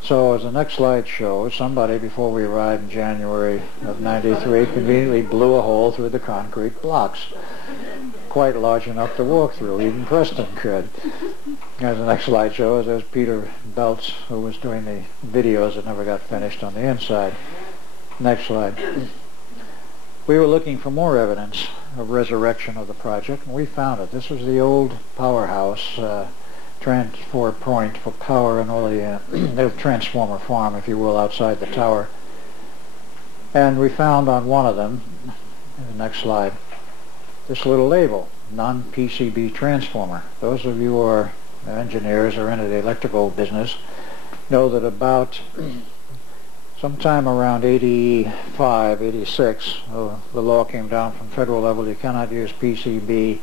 So as the next slide shows, somebody before we arrived in January of '93 conveniently blew a hole through the concrete blocks, quite large enough to walk through. Even Preston could. As the next slide shows, there's Peter Belts, who was doing the videos that never got finished on the inside. Next slide. We were looking for more evidence of resurrection of the project, and we found it. This was the old powerhouse, transfer point for power and all the transformer farm, if you will, outside the tower. And we found on one of them, the next slide, this little label, non-PCB transformer. Those of you who are engineers or into the electrical business know that about sometime around 85, 86, the law came down from federal level. You cannot use PCB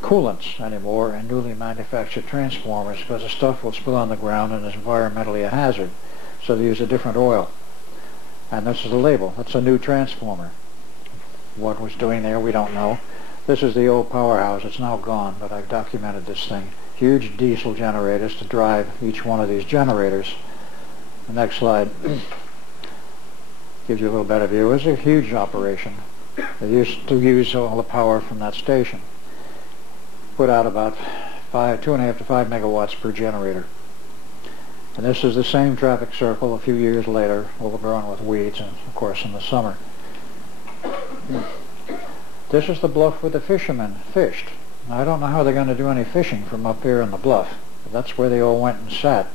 coolants anymore in newly manufactured transformers because the stuff will spill on the ground and is environmentally a hazard. So they use a different oil. And this is the label. That's a new transformer. What was doing there, we don't know. This is the old powerhouse. It's now gone, but I've documented this thing. Huge diesel generators to drive each one of these generators. The next slide gives you a little better view. It was a huge operation. They used to use all the power from that station. Put out about 2.5 to 5 megawatts per generator. And this is the same traffic circle a few years later, overgrown with weeds, and of course in the summer. This is the bluff where the fishermen fished. Now, I don't know how they're going to do any fishing from up here in the bluff, but that's where they all went and sat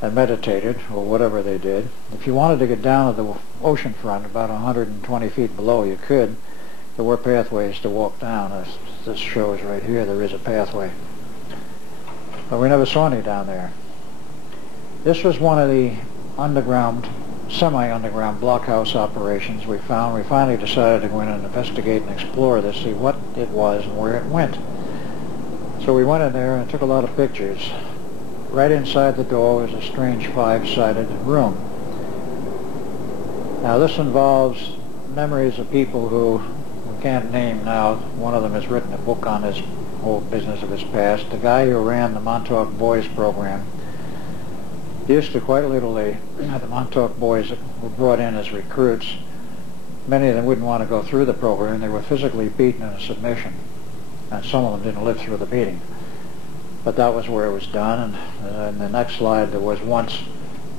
and meditated, or whatever they did. If you wanted to get down to the ocean front, about 120 feet below, you could. There were pathways to walk down, as this shows right here. There is a pathway. But we never saw any down there. This was one of the underground, semi-underground blockhouse operations we found. We finally decided to go in and investigate and explore this, see what it was and where it went. So we went in there and took a lot of pictures. Right inside the door was a strange 5-sided room. Now this involves memories of people who we can't name now. One of them has written a book on his whole business of his past. The guy who ran the Montauk Boys program used to quite literally, the Montauk Boys were brought in as recruits. Many of them wouldn't want to go through the program. They were physically beaten into submission, and some of them didn't live through the beating. But that was where it was done. And in the next slide, there was once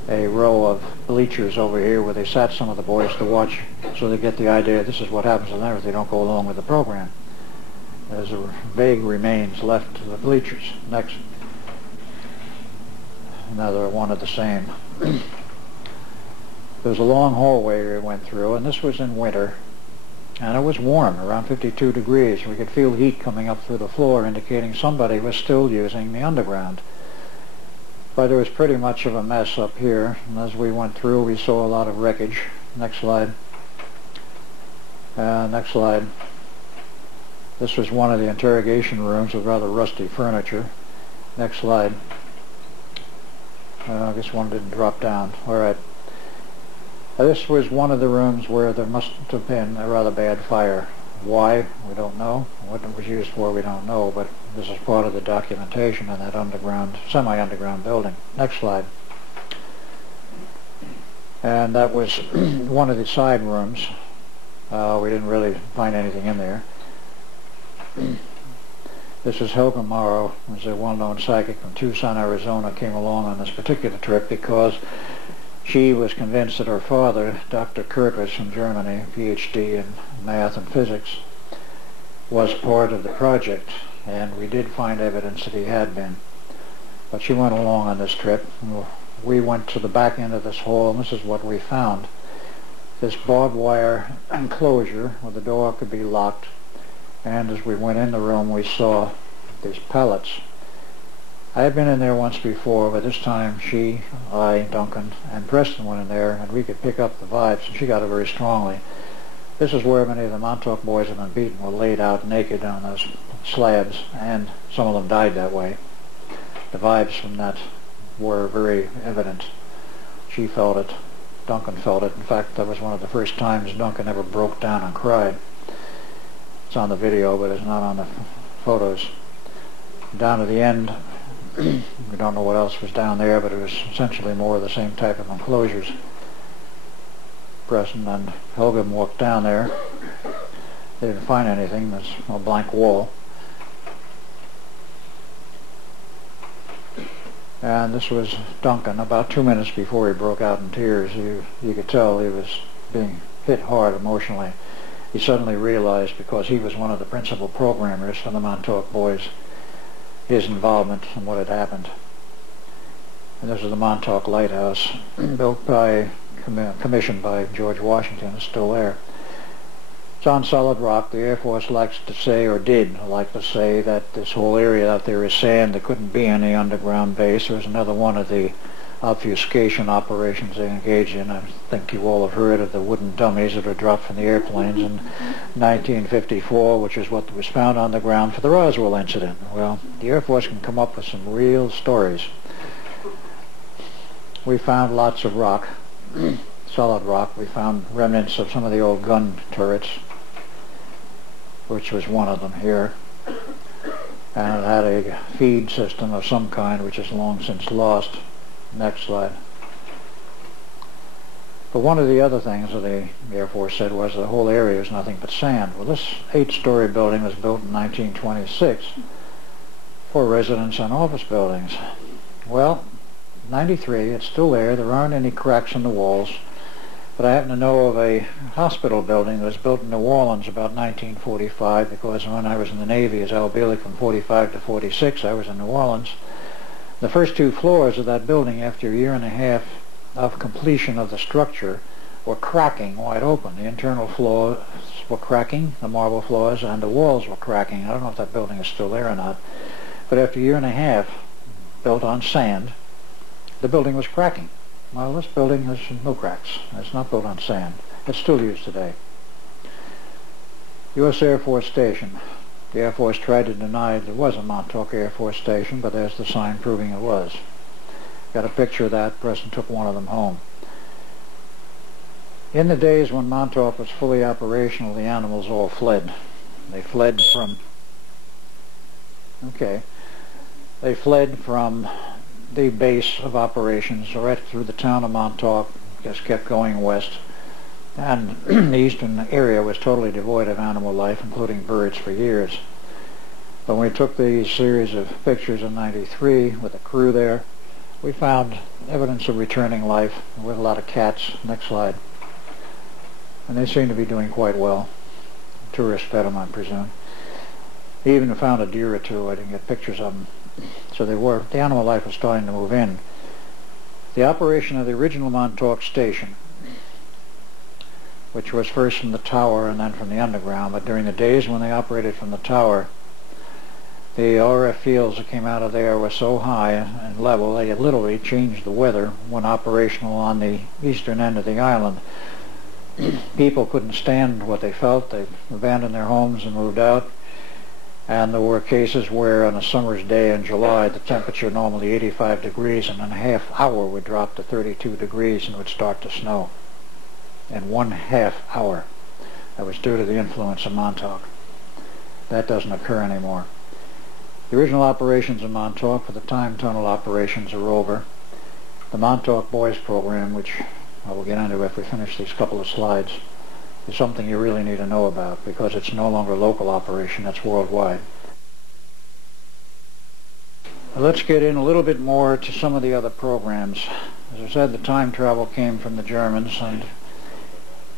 a row of bleachers over here where they sat some of the boys to watch, so they get the idea this is what happens to them if they don't go along with the program. There's a vague remains left to the bleachers. Next. Another one of the same. There was a long hallway we went through, and this was in winter, and it was warm, around 52 degrees. We could feel heat coming up through the floor, indicating somebody was still using the underground. But it was pretty much of a mess up here, and as we went through we saw a lot of wreckage. Next slide. Next slide. This was one of the interrogation rooms with rather rusty furniture. Next slide. I guess one didn't drop down. All right. This was one of the rooms where there must have been a rather bad fire. Why? We don't know. What it was used for, we don't know, but this is part of the documentation in that underground, semi-underground building. Next slide. And that was one of the side rooms. We didn't really find anything in there. This is Helga Morrow, who's a well-known psychic from Tucson, Arizona, came along on this particular trip because she was convinced that her father, Dr. Curtis from Germany, PhD in math and physics, was part of the project, and we did find evidence that he had been. But she went along on this trip. We went to the back end of this hall, and this is what we found. This barbed wire enclosure where the door could be locked, and as we went in the room we saw these pallets. I had been in there once before, but this time she, I, Duncan, and Preston went in there, and we could pick up the vibes, and she got it very strongly. This is where many of the Montauk Boys have been beaten, were laid out naked on those slabs, and some of them died that way. The vibes from that were very evident. She felt it. Duncan felt it. In fact, that was one of the first times Duncan ever broke down and cried. It's on the video, but it's not on the photos. Down to the end, we don't know what else was down there, but it was essentially more of the same type of enclosures. Preston and Helga walked down there. They didn't find anything. There's a blank wall. And this was Duncan. About 2 minutes before he broke out in tears, you could tell he was being hit hard emotionally. He suddenly realized, because he was one of the principal programmers for the Montauk Boys, his involvement in what had happened. And this is the Montauk Lighthouse, built by commissioned by George Washington, is still there. It's on solid rock. The Air Force likes to say, or did like to say, that this whole area out there is sand. There couldn't be any underground base. There was another one of the obfuscation operations they engaged in. I think you all have heard of the wooden dummies that were dropped from the airplanes in 1954, which is what was found on the ground for the Roswell incident. Well, the Air Force can come up with some real stories. We found lots of rock, solid rock. We found remnants of some of the old gun turrets, which was one of them here. And it had a feed system of some kind, which is long since lost. Next slide. But one of the other things that the Air Force said was the whole area is nothing but sand. Well, this 8-story building was built in 1926 for residence and office buildings. Well, 93, it's still there. There aren't any cracks in the walls. But I happen to know of a hospital building that was built in New Orleans about 1945, because when I was in the Navy as Al Bielek from 45 to 46, I was in New Orleans. The first 2 floors of that building, after a year and a half of completion of the structure, were cracking wide open. The internal floors were cracking, the marble floors, and the walls were cracking. I don't know if that building is still there or not. But after a year and a half, built on sand, the building was cracking. Well, this building has no cracks. It's not built on sand. It's still used today. U.S. Air Force Station. The Air Force tried to deny there was a Montauk Air Force Station, but there's the sign proving it was. Got a picture of that. Preston took one of them home. In the days when Montauk was fully operational, the animals all fled. They fled from... They fled from the base of operations right through the town of Montauk, just kept going west. And the eastern area was totally devoid of animal life, including birds, for years. But when we took the series of pictures in '93 with the crew there, we found evidence of returning life with a lot of cats. Next slide. And they seem to be doing quite well. Tourists fed them, I presume. They even found a deer or two. I didn't get pictures of them. So the animal life was starting to move in. The operation of the original Montauk Station, which was first from the tower and then from the underground, but during the days when they operated from the tower, the RF fields that came out of there were so high and level they had literally changed the weather when operational on the eastern end of the island. People couldn't stand what they felt. They abandoned their homes and moved out. And there were cases where on a summer's day in July, the temperature normally 85 degrees, and in a half hour would drop to 32 degrees and would start to snow. In 1/2 hour. That was due to the influence of Montauk. That doesn't occur anymore. The original operations of Montauk, for the time tunnel operations, are over. The Montauk Boys program, which I will get into if we finish these couple of slides, is something you really need to know about, because it's no longer local operation, it's worldwide. Let's get in a little bit more to some of the other programs. As I said, the time travel came from the Germans, and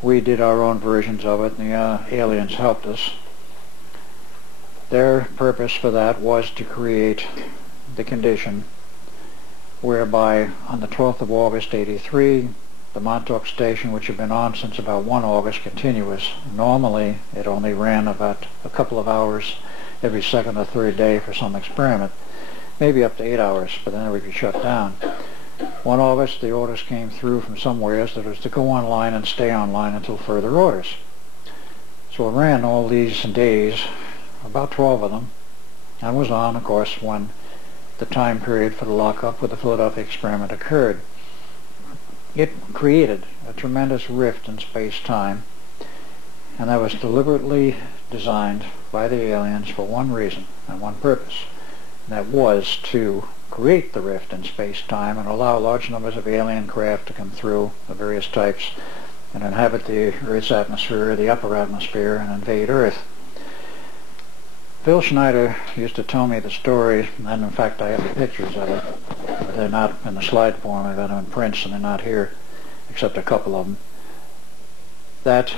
we did our own versions of it, and the aliens helped us. Their purpose for that was to create the condition whereby on the 12th of August, '83, the Montauk Station, which had been on since about 1 August, continuous. Normally, it only ran about a couple of hours every second or third day for some experiment, maybe up to 8 hours, but then it would be shut down. 1 August, the orders came through from somewhere that it was to go online and stay online until further orders. So it ran all these days, about 12 of them, and was on, of course, when the time period for the lockup with the Philadelphia experiment occurred. It created a tremendous rift in space-time, and that was deliberately designed by the aliens for one reason and one purpose. And that was to create the rift in space-time and allow large numbers of alien craft to come through of various types and inhabit the Earth's atmosphere, the upper atmosphere, and invade Earth. Phil Schneider used to tell me the story, and in fact I have the pictures of it. They're not in the slide form. I've got them in prints, and they're not here, except a couple of them. That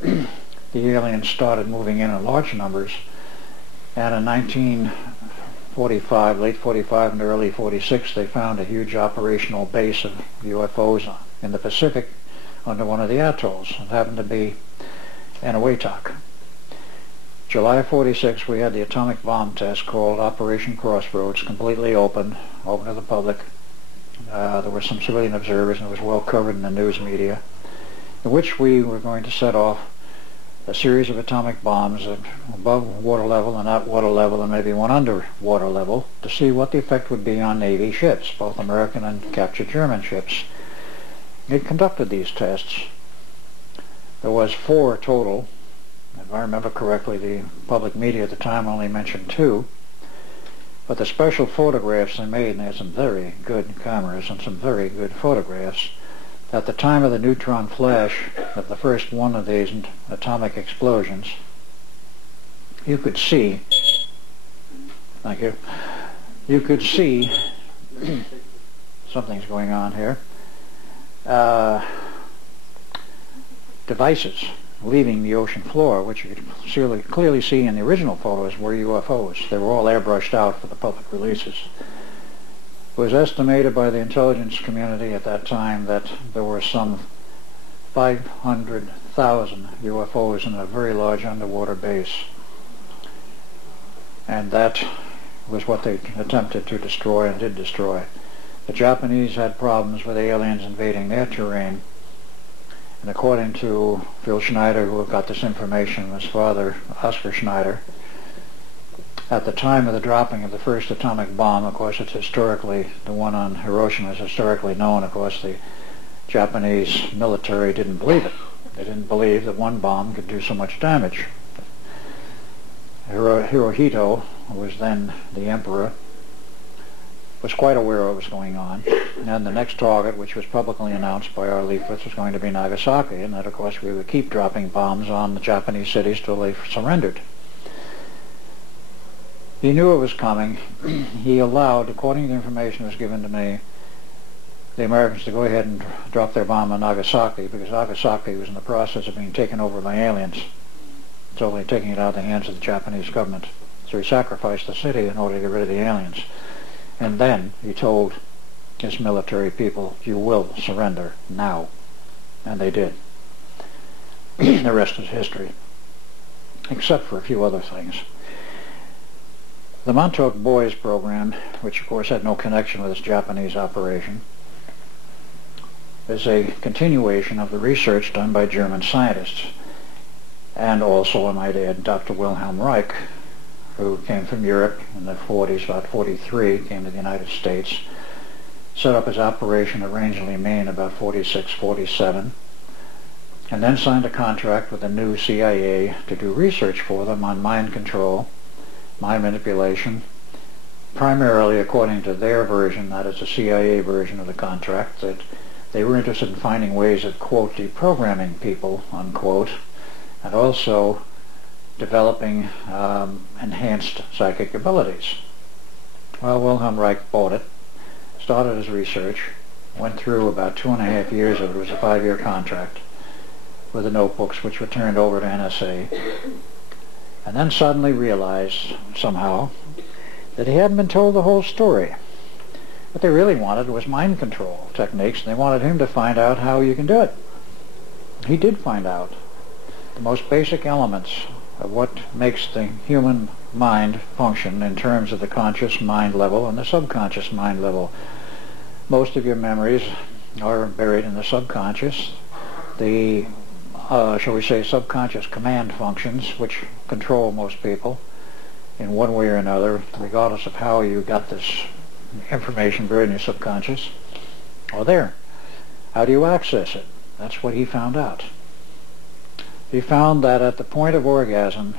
the aliens started moving in large numbers, and in 1945, late 45 and early 46, they found a huge operational base of UFOs in the Pacific, under one of the atolls. It happened to be Eniwetok. July 46, we had the atomic bomb test called Operation Crossroads, completely open to the public. There were some civilian observers, and it was well covered in the news media, in which we were going to set off a series of atomic bombs above water level and at water level and maybe one under water level to see what the effect would be on Navy ships, both American and captured German ships. It conducted these tests. There was 4 total. If I remember correctly, the public media at the time only mentioned 2. But the special photographs they made, and they had some very good cameras and some very good photographs, at the time of the neutron flash of the first one of these atomic explosions, you could see, thank you, you could see, something's going on here, devices leaving the ocean floor, which you could clearly see in the original photos were UFOs. They were all airbrushed out for the public releases. It was estimated by the intelligence community at that time that there were some 500,000 UFOs in a very large underwater base. And that was what they attempted to destroy and did destroy. The Japanese had problems with aliens invading their terrain. And according to Phil Schneider, who got this information, his father, Oscar Schneider, at the time of the dropping of the first atomic bomb, of course it's historically, the one on Hiroshima is historically known, of course the Japanese military didn't believe it. They didn't believe that one bomb could do so much damage. Hirohito, who was then the emperor, was quite aware of what was going on, and the next target, which was publicly announced by our leaflets, was going to be Nagasaki, and that of course we would keep dropping bombs on the Japanese cities till they surrendered. He knew it was coming. He allowed, according to the information that was given to me, the Americans to go ahead and drop their bomb on Nagasaki, because Nagasaki was in the process of being taken over by aliens. It's only taking it out of the hands of the Japanese government. So he sacrificed the city in order to get rid of the aliens. And then he told his military people, you will surrender now. And they did. The rest is history. Except for a few other things. The Montauk Boys program, which of course had no connection with this Japanese operation, is a continuation of the research done by German scientists. And also, I might add, Dr. Wilhelm Reich, who came from Europe in the 40s, about 43, came to the United States, set up his operation at Rangeley, Maine about 46, 47, and then signed a contract with the new CIA to do research for them on mind control, mind manipulation, primarily according to their version, that is the CIA version of the contract, that they were interested in finding ways of, quote, deprogramming people, unquote, and also developing enhanced psychic abilities. Well, Wilhelm Reich bought it, started his research, went through about 2.5 years of it. It was a 5-year contract with the notebooks, which were turned over to NSA, and then suddenly realized somehow that he hadn't been told the whole story. What they really wanted was mind control techniques, and they wanted him to find out how you can do it. He did find out the most basic elements of what makes the human mind function in terms of the conscious mind level and the subconscious mind level. Most of your memories are buried in the subconscious. The, shall we say, subconscious command functions, which control most people in one way or another, regardless of how you got this information buried in your subconscious, are there. How do you access it? That's what he found out. He found that at the point of orgasm,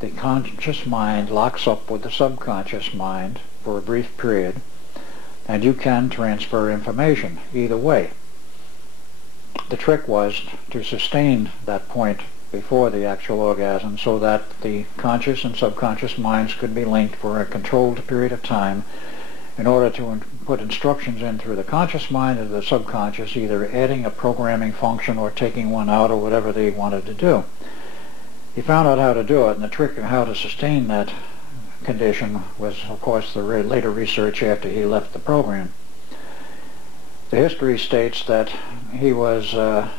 the conscious mind locks up with the subconscious mind for a brief period, and you can transfer information either way. The trick was to sustain that point before the actual orgasm so that the conscious and subconscious minds could be linked for a controlled period of time in order to put instructions in through the conscious mind and the subconscious, either adding a programming function or taking one out or whatever they wanted to do. He found out how to do it, and the trick of how to sustain that condition was, of course, the later research after he left the program. The history states that he was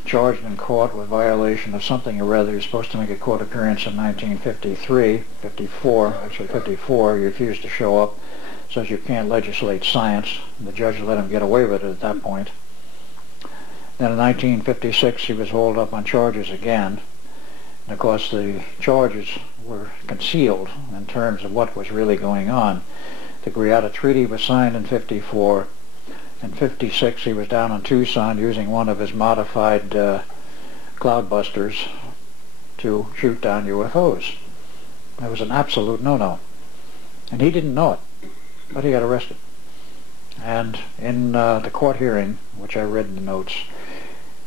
charged in court with violation of something or other. He was supposed to make a court appearance in 1953, 54, actually 54. He refused to show up, says you can't legislate science. The judge let him get away with it at that point. Then in 1956 he was hauled up on charges again. And of course the charges were concealed in terms of what was really going on. The Greada Treaty was signed in 54. In 56 he was down in Tucson using one of his modified cloudbusters to shoot down UFOs. It was an absolute no-no. And he didn't know it, but he got arrested. And in the court hearing, which I read in the notes,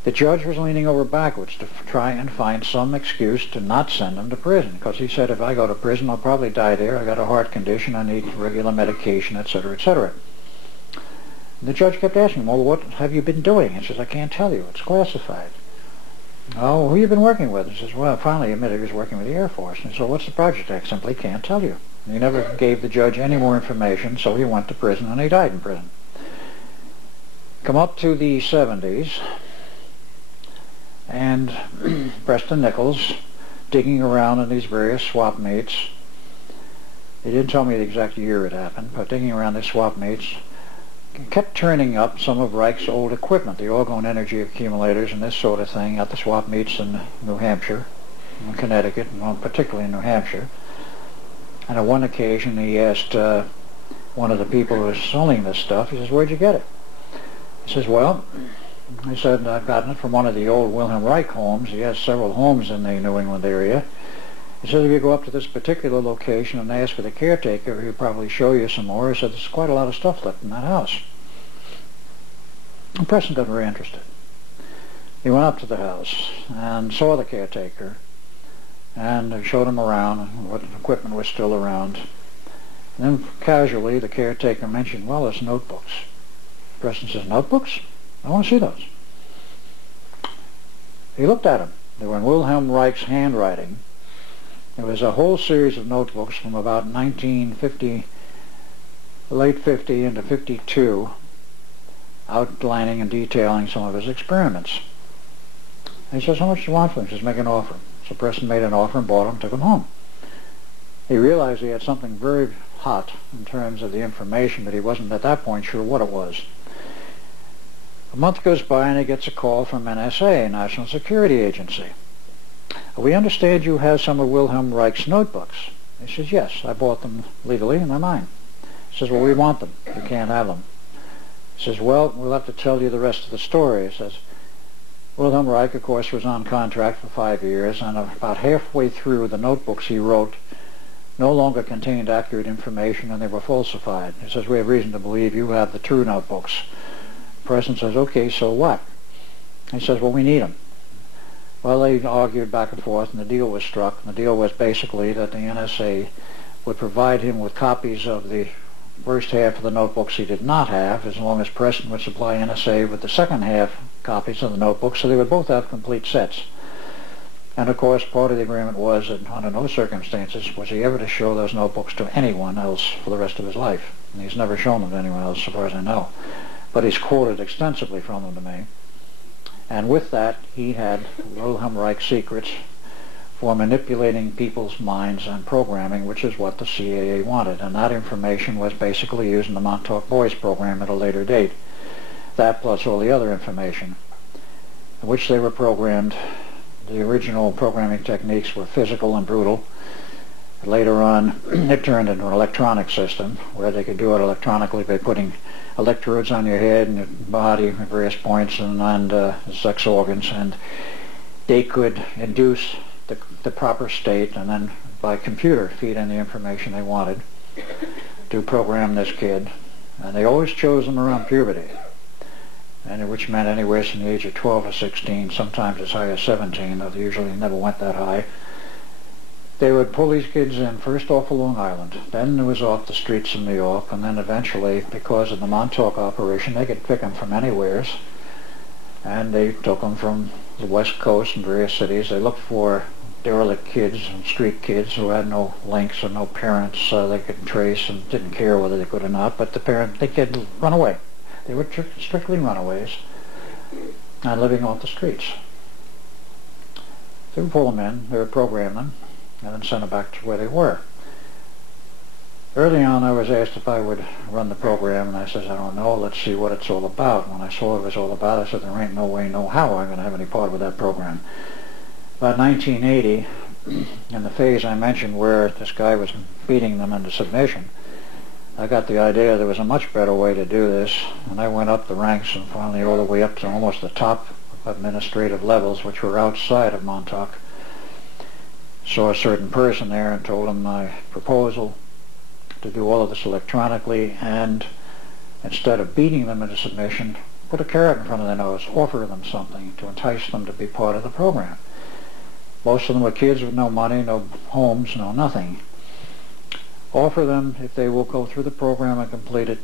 the judge was leaning over backwards to try and find some excuse to not send him to prison, because he said, if I go to prison, I'll probably die there. I got a heart condition, I need regular medication, etc., etc. The judge kept asking him, well, what have you been doing? He says, I can't tell you. It's classified. Oh, who have you been working with? He says, well, finally he admitted he was working with the Air Force. And he said, what's the project? I simply can't tell you. And he never gave the judge any more information, so he went to prison, and he died in prison. Come up to the 70s, and Preston Nichols, digging around in these various swap meets. He didn't tell me the exact year it happened, but digging around these swap meets, kept turning up some of Reich's old equipment, the orgone energy accumulators and this sort of thing, at the swap meets in New Hampshire, in Connecticut, and particularly in New Hampshire. And on one occasion he asked one of the people who was selling this stuff, he says, where'd you get it? He says, well, he said, I've gotten it from one of the old Wilhelm Reich homes. He has several homes in the New England area. He said, if you go up to this particular location and ask for the caretaker, he'll probably show you some more. He said, there's quite a lot of stuff left in that house. And Preston got very interested. He went up to the house and saw the caretaker and showed him around and what equipment was still around. And then casually the caretaker mentioned, well, there's notebooks. Preston says, notebooks? I want to see those. He looked at them. They were in Wilhelm Reich's handwriting. There was a whole series of notebooks from about 1950, late 50 into 52, outlining and detailing some of his experiments. And he says, how much do you want for them? He says, make an offer. So Preston made an offer and bought them, took them home. He realized he had something very hot in terms of the information, but he wasn't at that point sure what it was. A month goes by and he gets a call from NSA, National Security Agency. We understand you have some of Wilhelm Reich's notebooks. He says, yes, I bought them legally and they're mine. He says, well, we want them. You can't have them. He says, well, we'll have to tell you the rest of the story. He says, Wilhelm Reich, of course, was on contract for 5 years, and about halfway through, the notebooks he wrote no longer contained accurate information, and they were falsified. He says, we have reason to believe you have the true notebooks. The president says, okay, so what? He says, well, we need them. Well, they argued back and forth, and the deal was struck. And the deal was basically that the NSA would provide him with copies of the first half of the notebooks he did not have, as long as Preston would supply NSA with the second half copies of the notebooks, so they would both have complete sets. And of course, part of the agreement was that under no circumstances was he ever to show those notebooks to anyone else for the rest of his life. And he's never shown them to anyone else, as far as I know. But he's quoted extensively from them to me. And with that, he had Wilhelm Reich secrets for manipulating people's minds and programming, which is what the CIA wanted. And that information was basically used in the Montauk Boys program at a later date. That plus all the other information, in which they were programmed. The original programming techniques were physical and brutal. Later on, it turned into an electronic system where they could do it electronically by putting electrodes on your head and your body at various points and sex organs, and they could induce the proper state and then by computer feed in the information they wanted to program this kid. And they always chose them around puberty, and which meant anywhere from the age of 12 or 16, sometimes as high as 17, though they usually never went that high. They would pull these kids in first off of Long Island, then it was off the streets of New York, and then eventually, because of the Montauk operation, they could pick them from anywheres. And they took them from the West Coast and various cities. They looked for derelict kids and street kids who had no links or no parents they could trace and didn't care whether they could or not, but the parent, they could run away. They were strictly runaways and living off the streets. They would pull them in, they would program them, and then send them back to where they were. Early on I was asked if I would run the program, and I said, I don't know, let's see what it's all about. When I saw what it was all about, I said, there ain't no way, no how I'm going to have any part with that program. About 1980, in the phase I mentioned where this guy was beating them into submission, I got the idea there was a much better way to do this, and I went up the ranks and finally all the way up to almost the top administrative levels, which were outside of Montauk. Saw a certain person there and told him my proposal to do all of this electronically, and instead of beating them into submission, put a carrot in front of their nose, offer them something to entice them to be part of the program. Most of them were kids with no money, no homes, no nothing. Offer them, if they will go through the program and complete it,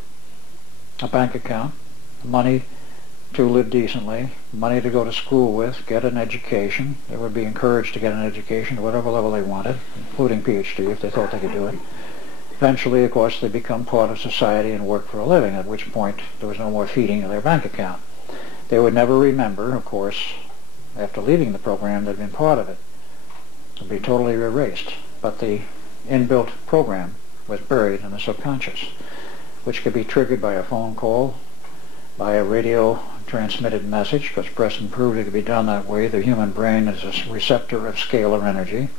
a bank account, money to live decently, money to go to school with, get an education. They would be encouraged to get an education at whatever level they wanted, including PhD if they thought they could do it. Eventually, of course, they become part of society and work for a living, at which point there was no more feeding of their bank account. They would never remember, of course, after leaving the program, they'd been part of it. It would be totally erased. But the inbuilt program was buried in the subconscious, which could be triggered by a phone call, by a radio transmitted message, because Preston proved it could be done that way. The human brain is a receptor of scalar energy,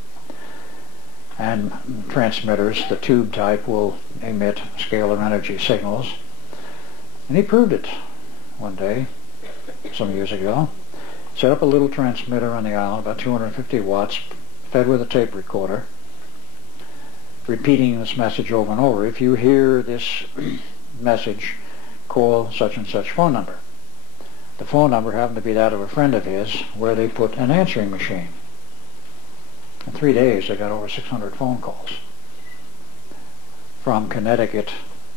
and transmitters, the tube type, will emit scalar energy signals. And he proved it one day, some years ago. Set up a little transmitter on the island, about 250 watts, fed with a tape recorder, repeating this message over and over. If you hear this message, call such and such phone number. The phone number happened to be that of a friend of his, where they put an answering machine. In 3 days they got over 600 phone calls from Connecticut,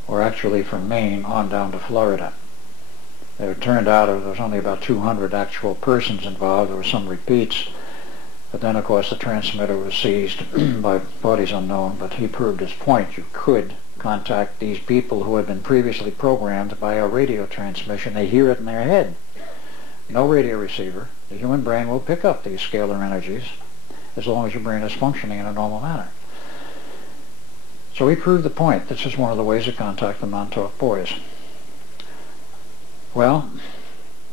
or actually from Maine on down to Florida. It turned out there was only about 200 actual persons involved. There were some repeats, but then of course the transmitter was seized by parties unknown. But he proved his point. You could contact these people who had been previously programmed by a radio transmission. They hear it in their head. No radio receiver. The human brain will pick up these scalar energies as long as your brain is functioning in a normal manner. So he proved the point. This is one of the ways to contact the Montauk boys. Well,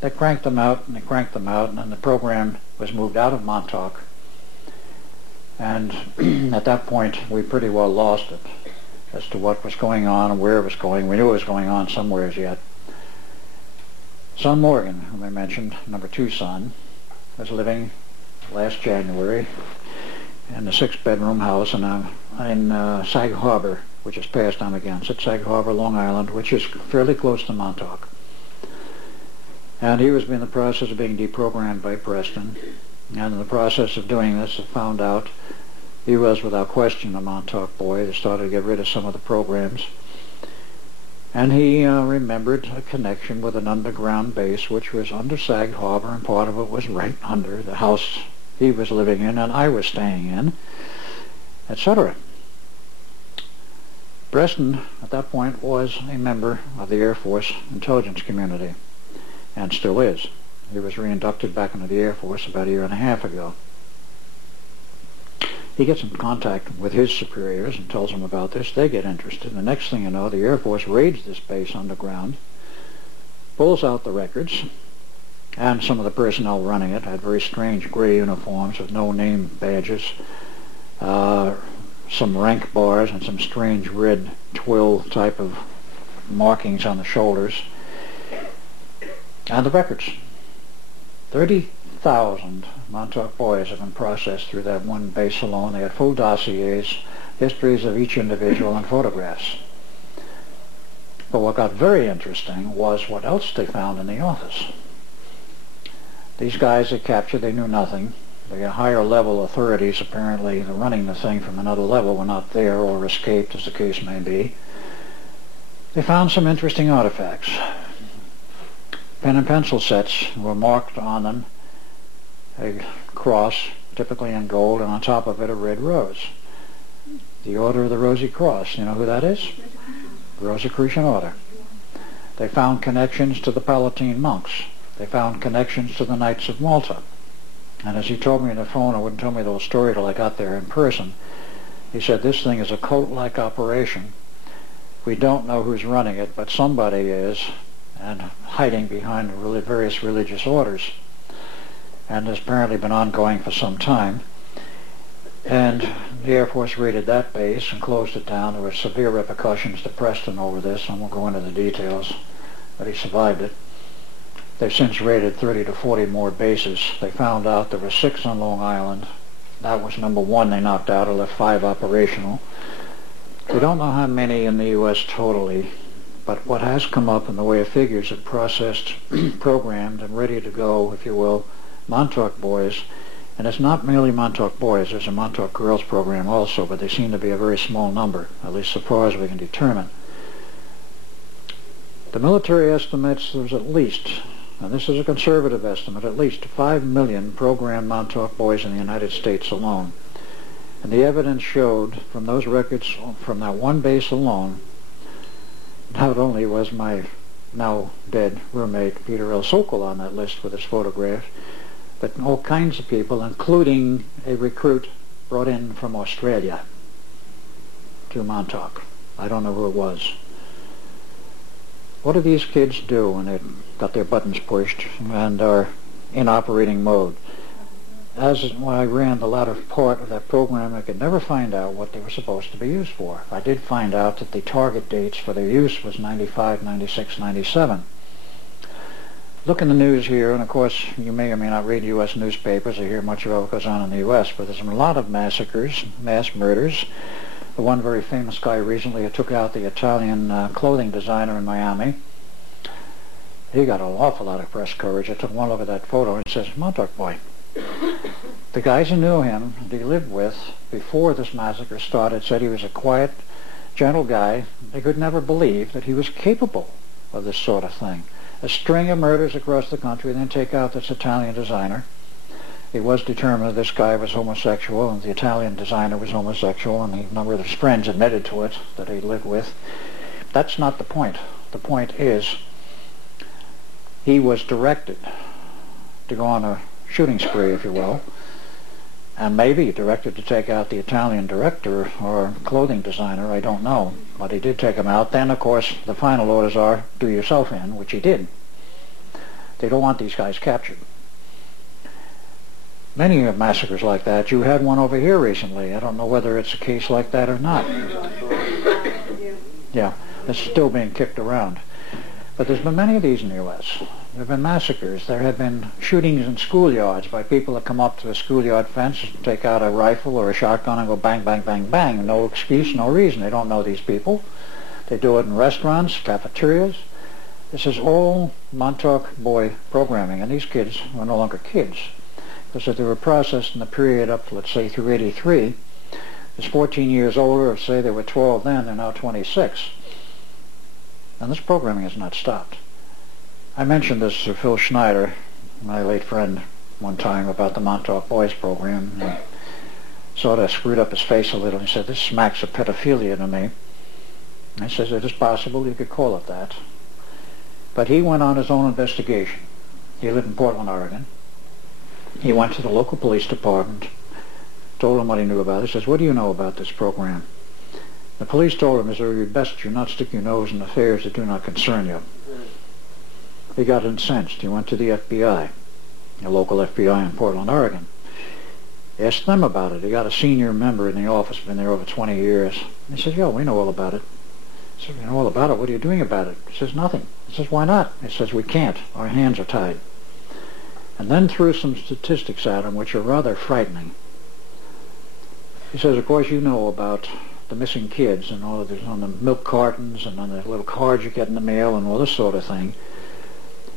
they cranked them out, and they cranked them out, and then the program was moved out of Montauk. And at that point, we pretty well lost it as to what was going on and where it was going. We knew it was going on somewhere as yet. Son Morgan, whom I mentioned, number 2 son, was living last January in a 6-bedroom house in Sag Harbor, which is past Amagansett, Sag Harbor, Long Island, which is fairly close to Montauk. And he was in the process of being deprogrammed by Preston, and in the process of doing this, I found out he was without question a Montauk boy. They started to get rid of some of the programs. And he remembered a connection with an underground base which was under Sag Harbor, and part of it was right under the house he was living in and I was staying in, etc. Preston, at that point, was a member of the Air Force intelligence community, and still is. He was reinducted back into the Air Force about 1.5 years ago. He gets in contact with his superiors and tells them about this. They get interested. The next thing you know, the Air Force raids this base underground, pulls out the records, and some of the personnel running it had very strange gray uniforms with no name badges, some rank bars, and some strange red twill type of markings on the shoulders. And the records. 30,000 Montauk boys have been processed through that one base alone. They had full dossiers, histories of each individual, and photographs. But what got very interesting was what else they found in the office. These guys they captured, they knew nothing. The higher level authorities, apparently running the thing from another level, were not there or escaped, as the case may be. They found some interesting artifacts. Pen and pencil sets were marked on them, a cross, typically in gold, and on top of it a red rose. The Order of the Rosy Cross. You know who that is? The Rosicrucian Order. They found connections to the Palatine monks. They found connections to the Knights of Malta. And as he told me on the phone, I wouldn't tell me the whole story till I got there in person, he said this thing is a cult-like operation. We don't know who's running it, but somebody is, and hiding behind various religious orders. And has apparently been ongoing for some time. And the Air Force raided that base and closed it down. There were severe repercussions to Preston over this. I won't go into the details, but he survived it. They've since raided 30 to 40 more bases. They found out there were 6 on Long Island. That was number 1 they knocked out, or left 5 operational. We don't know how many in the U.S. totally, but what has come up in the way of figures of processed, programmed, and ready to go, if you will, Montauk boys. And it's not merely Montauk boys. There's a Montauk girls program also, but they seem to be a very small number, at least so far as we can determine. The military estimates there's at least, and this is a conservative estimate, at least 5 million programmed Montauk boys in the United States alone. And the evidence showed from those records, from that one base alone, not only was my now dead roommate Peter L. Sokol on that list with his photograph, but all kinds of people, including a recruit brought in from Australia to Montauk. I don't know who it was. What do these kids do when they've got their buttons pushed and are in operating mode? As when I ran the latter part of that program, I could never find out what they were supposed to be used for. I did find out that the target dates for their use was 95, 96, 97. Look in the news here, and of course you may or may not read U.S. newspapers or hear much about what goes on in the U.S., but there's a lot of massacres, mass murders. The one very famous guy recently who took out the Italian clothing designer in Miami, he got an awful lot of press coverage. I took one look at that photo and it says, Montauk boy. The guys who knew him, that he lived with, before this massacre started, said he was a quiet, gentle guy. They could never believe that he was capable of this sort of thing. A string of murders across the country, then take out this Italian designer. It was determined this guy was homosexual, and the Italian designer was homosexual, and a number of his friends admitted to it that he lived with. That's not the point. The point is he was directed to go on a shooting spree, if you will, and maybe directed to take out the Italian director or clothing designer, I don't know, but he did take him out. Then, of course, the final orders are, do yourself in, which he did. They don't want these guys captured. Many massacres like that. You had one over here recently. I don't know whether it's a case like that or not. Yeah, it's still being kicked around. But there's been many of these in the U.S. There have been massacres. There have been shootings in schoolyards by people that come up to the schoolyard fence, take out a rifle or a shotgun and go bang, bang, bang, bang. No excuse, no reason. They don't know these people. They do it in restaurants, cafeterias. This is all Montauk boy programming, and these kids were no longer kids. Because if they were processed in the period up to, let's say, through 83, it's 14 years older. If, say, they were 12 then, they're now 26. And this programming has not stopped. I mentioned this to Phil Schneider, my late friend, one time about the Montauk Boys program. And sort of screwed up his face a little. He said, this smacks of pedophilia to me. I said, it is possible you could call it that. But he went on his own investigation. He lived in Portland, Oregon. He went to the local police department, told them what he knew about it. He says, what do you know about this program? The police told him, it's best you not stick your nose in affairs that do not concern you. He got incensed. He went to the FBI, a local FBI in Portland, Oregon. He asked them about it. He got a senior member in the office, been there over 20 years. He says, yeah, we know all about it. He says, you know all about it? What are you doing about it? He says, nothing. He says, why not? He says, we can't. Our hands are tied. And then threw some statistics at him which are rather frightening. He says, of course you know about the missing kids and all of this on the milk cartons and on the little cards you get in the mail and all this sort of thing.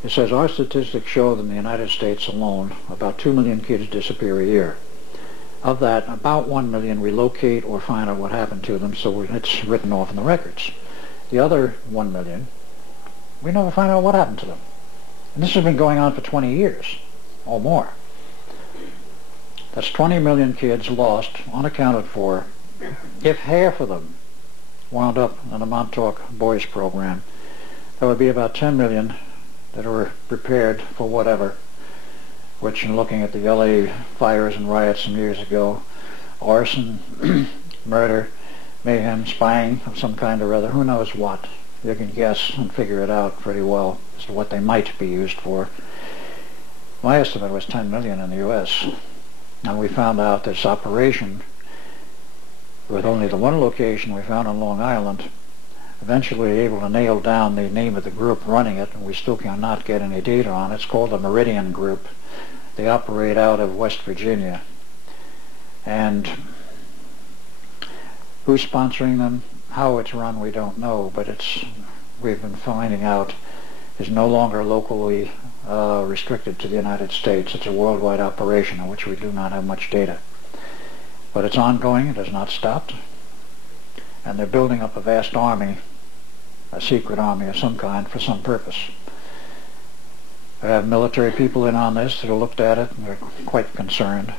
He says, our statistics show that in the United States alone, about 2 million kids disappear a year. Of that, about 1 million relocate or find out what happened to them, so it's written off in the records. The other 1 million, we never find out what happened to them. And this has been going on for 20 years or more. That's 20 million kids lost, unaccounted for. If half of them wound up in the Montauk Boys program, there would be about 10 million that were prepared for whatever, which in looking at the LA fires and riots some years ago, arson, murder, mayhem, spying of some kind or other, who knows what. You can guess and figure it out pretty well as to what they might be used for. My estimate was 10 million in the U.S. And we found out this operation, with only the one location we found on Long Island, eventually able to nail down the name of the group running it, and we still cannot get any data on it. It's called the Meridian Group. They operate out of West Virginia. And who's sponsoring them, how it's run, we don't know, but we've been finding out is no longer locally restricted to the United States. It's a worldwide operation in which we do not have much data. But it's ongoing, it has not stopped, and they're building up a vast army, a secret army of some kind, for some purpose. I have military people in on this that have looked at it, and they're quite concerned.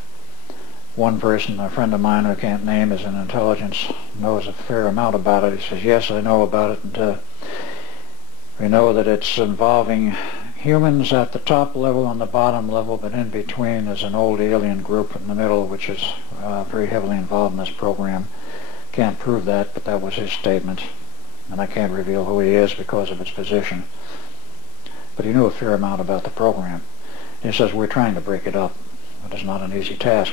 One person, a friend of mine who I can't name, is in intelligence, knows a fair amount about it. He says, yes, I know about it, and we know that it's involving humans at the top level and the bottom level, but in between is an old alien group in the middle, which is very heavily involved in this program. Can't prove that, but that was his statement, and I can't reveal who he is because of its position. But he knew a fair amount about the program. He says, we're trying to break it up. It is not an easy task.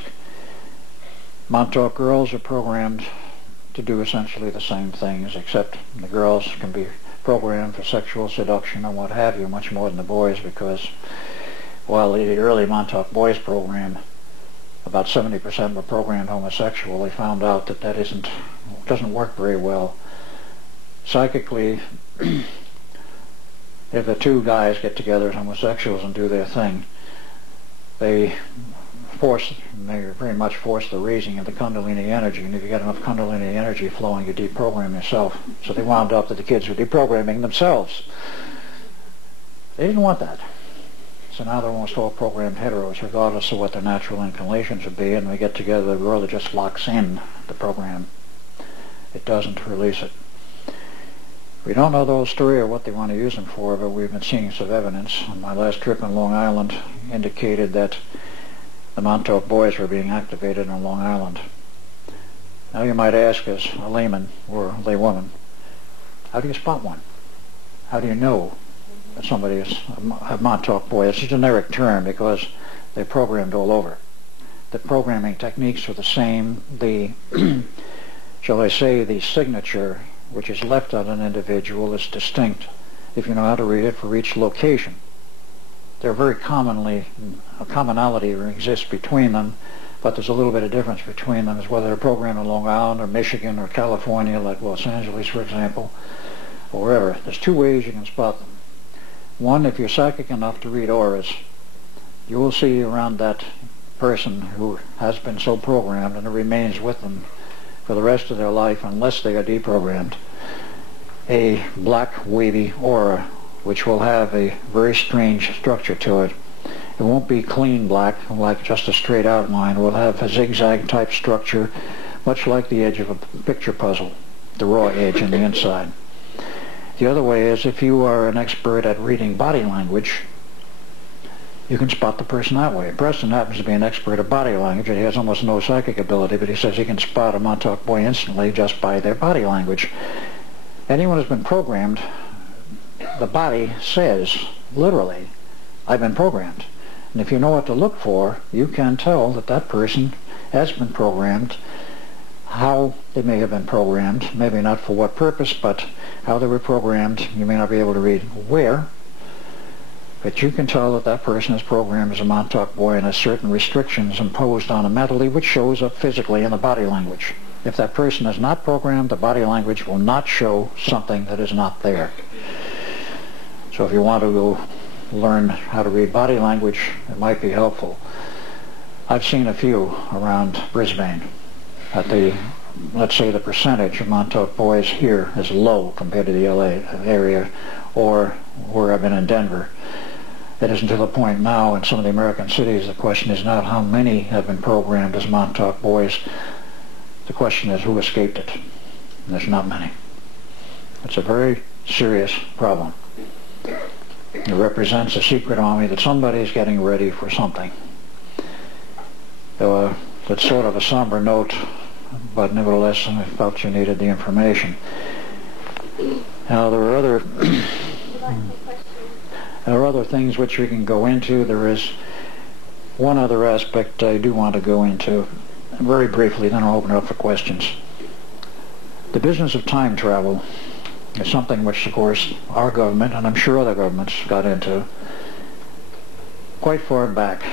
Montauk girls are programmed to do essentially the same things, except the girls can be programmed for sexual seduction and what have you, much more than the boys, because while the early Montauk boys program, about 70% were programmed homosexual, they found out that doesn't work very well. Psychically, if the two guys get together as homosexuals and do their thing, they very much force the raising of the Kundalini energy, and if you get enough Kundalini energy flowing, you deprogram yourself. So they wound up that the kids were deprogramming themselves. They didn't want that. So now they're almost all programmed heteros, regardless of what their natural inclinations would be, and we get together, the world that just locks in the program. It doesn't release it. We don't know the whole story or what they want to use them for, but we've been seeing some evidence. On my last trip in Long Island indicated that the Montauk boys were being activated on Long Island. Now you might ask, as a layman or a laywoman, how do you spot one? How do you know that somebody is a Montauk boy? It's a generic term because they're programmed all over. The programming techniques are the same. The, shall I say, the signature which is left on an individual is distinct, if you know how to read it, for each location. There very commonly, a commonality exists between them, but there's a little bit of difference between them as whether they're programmed in Long Island or Michigan or California, like Los Angeles, for example, or wherever. There's two ways you can spot them. One, if you're psychic enough to read auras, you will see around that person who has been so programmed, and it remains with them for the rest of their life unless they are deprogrammed, a black wavy aura which will have a very strange structure to it. It won't be clean black like just a straight outline. It will have a zigzag type structure, much like the edge of a picture puzzle, the raw edge on the inside. The other way is, if you are an expert at reading body language, you can spot the person that way. Preston happens to be an expert at body language, and he has almost no psychic ability, but he says he can spot a Montauk boy instantly just by their body language. Anyone who's been programmed, the body says, literally, I've been programmed. And if you know what to look for, you can tell that that person has been programmed, how they may have been programmed, maybe not for what purpose, but how they were programmed. You may not be able to read where, but you can tell that that person is programmed as a Montauk boy and has certain restrictions imposed on him mentally, which shows up physically in the body language. If that person is not programmed, the body language will not show something that is not there. So if you want to go learn how to read body language, it might be helpful. I've seen a few around Brisbane. Let's say the percentage of Montauk boys here is low compared to the LA area, or where I've been in Denver. It isn't to the point now in some of the American cities. The question is not how many have been programmed as Montauk boys. The question is who escaped it. And there's not many. It's a very serious problem. It represents a secret army that somebody is getting ready for something. It's sort of a somber note, but nevertheless I felt you needed the information. Now there are other things which we can go into. There is one other aspect I do want to go into very briefly, then I'll open it up for questions. The business of time travel is something which, of course, our government, and I'm sure other governments, got into quite far back.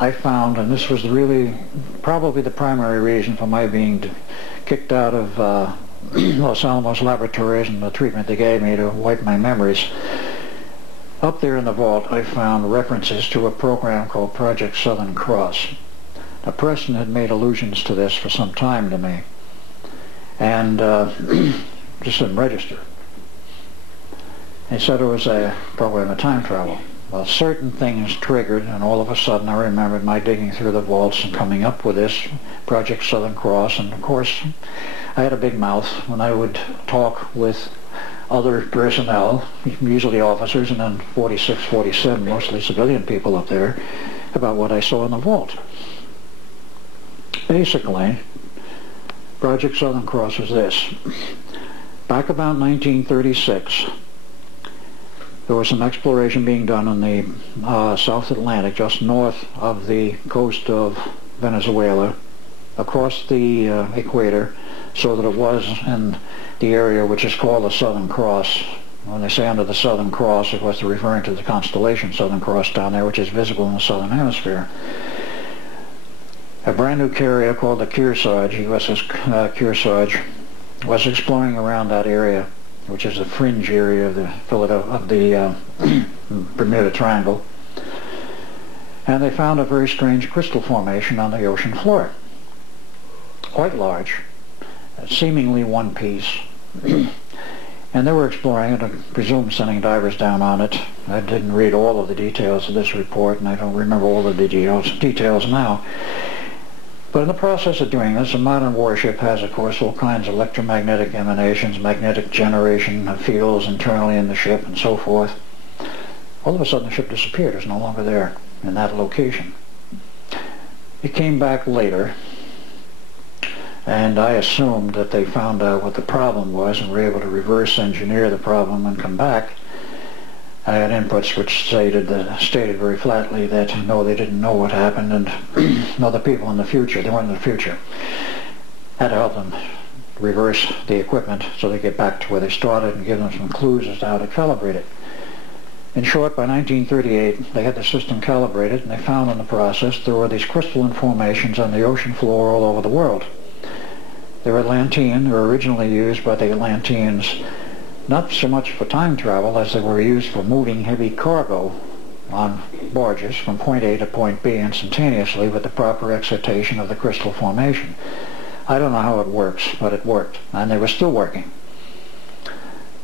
I found, and this was really probably the primary reason for my being kicked out of Los Alamos laboratories and the treatment they gave me to wipe my memories. Up there in the vault I found references to a program called Project Southern Cross. Now Preston had made allusions to this for some time to me, and just didn't register. He said it was a program of time travel. Well, certain things triggered, and all of a sudden I remembered my digging through the vaults and coming up with this Project Southern Cross, and of course I had a big mouth when I would talk with other personnel, usually officers, and then 46, 47, mostly civilian people up there, about what I saw in the vault. Basically, Project Southern Cross was this. Back about 1936, there was some exploration being done in the South Atlantic, just north of the coast of Venezuela, across the equator, so that it was in the area which is called the Southern Cross. When they say under the Southern Cross, of course they're referring to the constellation Southern Cross down there, which is visible in the southern hemisphere. A brand new carrier called the Kearsarge, USS Kearsarge, was exploring around that area, which is the fringe area of the Bermuda Triangle, and they found a very strange crystal formation on the ocean floor, quite large, seemingly one piece. And they were exploring it, I presume sending divers down on it. I didn't read all of the details of this report, and I don't remember all the details now. But in the process of doing this, a modern warship has, of course, all kinds of electromagnetic emanations, magnetic generation of fields internally in the ship, and so forth. All of a sudden the ship disappeared. It was no longer there in that location. It came back later, and I assumed that they found out what the problem was and were able to reverse engineer the problem and come back. I had inputs which stated very flatly that no, they didn't know what happened, and no, the people in the future, they weren't in the future, had to help them reverse the equipment so they get back to where they started and give them some clues as to how to calibrate it. In short, by 1938 they had the system calibrated, and they found in the process there were these crystalline formations on the ocean floor all over the world. They were Atlantean. They were originally used by the Atlanteans not so much for time travel as they were used for moving heavy cargo on barges from point A to point B instantaneously with the proper excitation of the crystal formation. I don't know how it works, but it worked, and they were still working.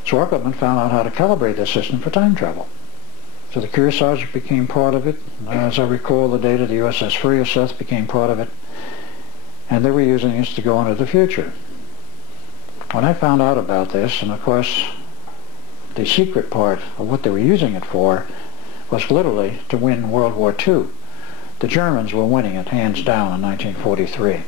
So our government found out how to calibrate this system for time travel. So the Kearsarge became part of it. As I recall, the data, the USS Furioseth became part of it, and they were using this to go into the future. When I found out about this, and of course the secret part of what they were using it for was literally to win World War II. The Germans were winning it hands down in 1943.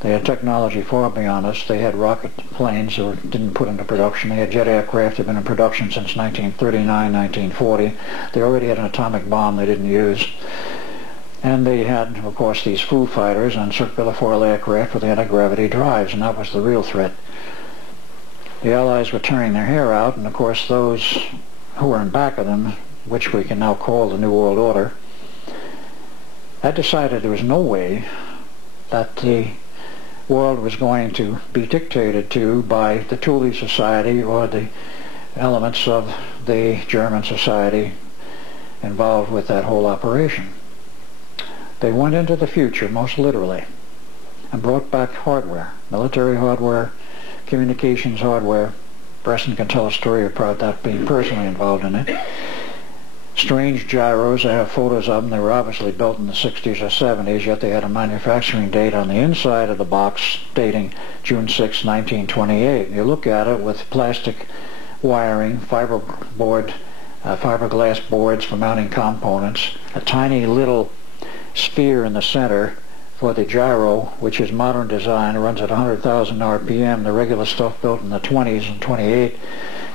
They had technology far beyond us. They had rocket planes that didn't put into production. They had jet aircraft that had been in production since 1939, 1940. They already had an atomic bomb they didn't use. And they had, of course, these Foo Fighters and circular foil aircraft with anti-gravity drives, and that was the real threat. The Allies were tearing their hair out, and of course those who were in back of them, which we can now call the New World Order, had decided there was no way that the world was going to be dictated to by the Thule Society or the elements of the German society involved with that whole operation. They went into the future, most literally, and brought back hardware, military hardware, communications hardware. Preston can tell a story about that, being personally involved in it. Strange gyros, I have photos of them. They were obviously built in the 60s or 70s, yet they had a manufacturing date on the inside of the box dating June 6, 1928. You look at it with plastic wiring, fiberboard fiberglass boards for mounting components, a tiny little sphere in the center for the gyro, which is modern design, runs at 100,000 RPM. The regular stuff built in the 20s and 28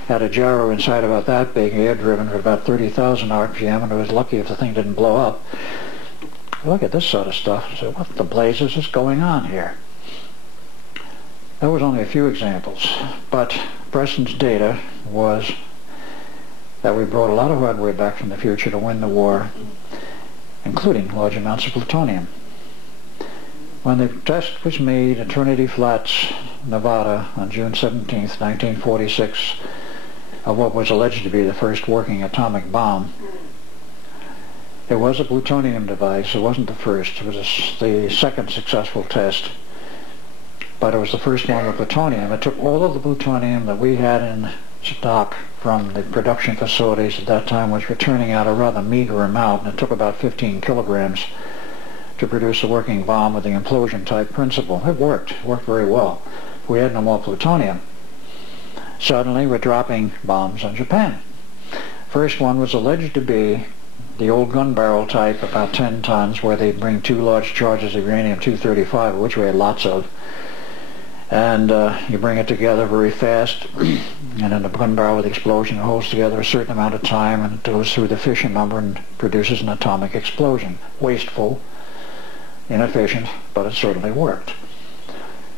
had a gyro inside about that big, air-driven at about 30,000 RPM, and it was lucky if the thing didn't blow up. Look at this sort of stuff. So what the blazes is going on here? That was only a few examples, but Preston's data was that we brought a lot of hardware back from the future to win the war, including large amounts of plutonium. When the test was made at Trinity Flats, Nevada, on June 17, 1946, of what was alleged to be the first working atomic bomb, it was a plutonium device. It wasn't the first. It was the second successful test, but it was the first one with plutonium. It took all of the plutonium that we had in stock from the production facilities at that time, which were turning out a rather meager amount, and it took about 15 kilograms to produce a working bomb with the implosion type principle. It worked very well. We had no more plutonium. Suddenly we're dropping bombs on Japan. First one was alleged to be the old gun barrel type, about 10 tons, where they bring 2 large charges of uranium-235, which we had lots of, and you bring it together very fast, and in a gun barrel with explosion, it holds together a certain amount of time, and it goes through the fission number and produces an atomic explosion. Wasteful, inefficient, but it certainly worked.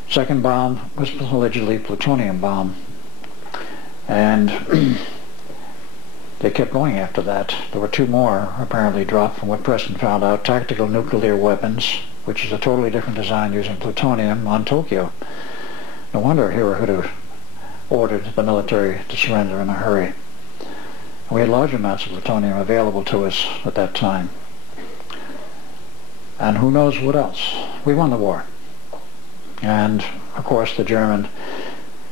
Second bomb was allegedly plutonium bomb, and they kept going after that. There were 2 more apparently dropped from what Preston found out. Tactical nuclear weapons, which is a totally different design using plutonium, on Tokyo. No wonder Hirohito ordered the military to surrender in a hurry. We had large amounts of plutonium available to us at that time. And who knows what else. We won the war. And, of course, the German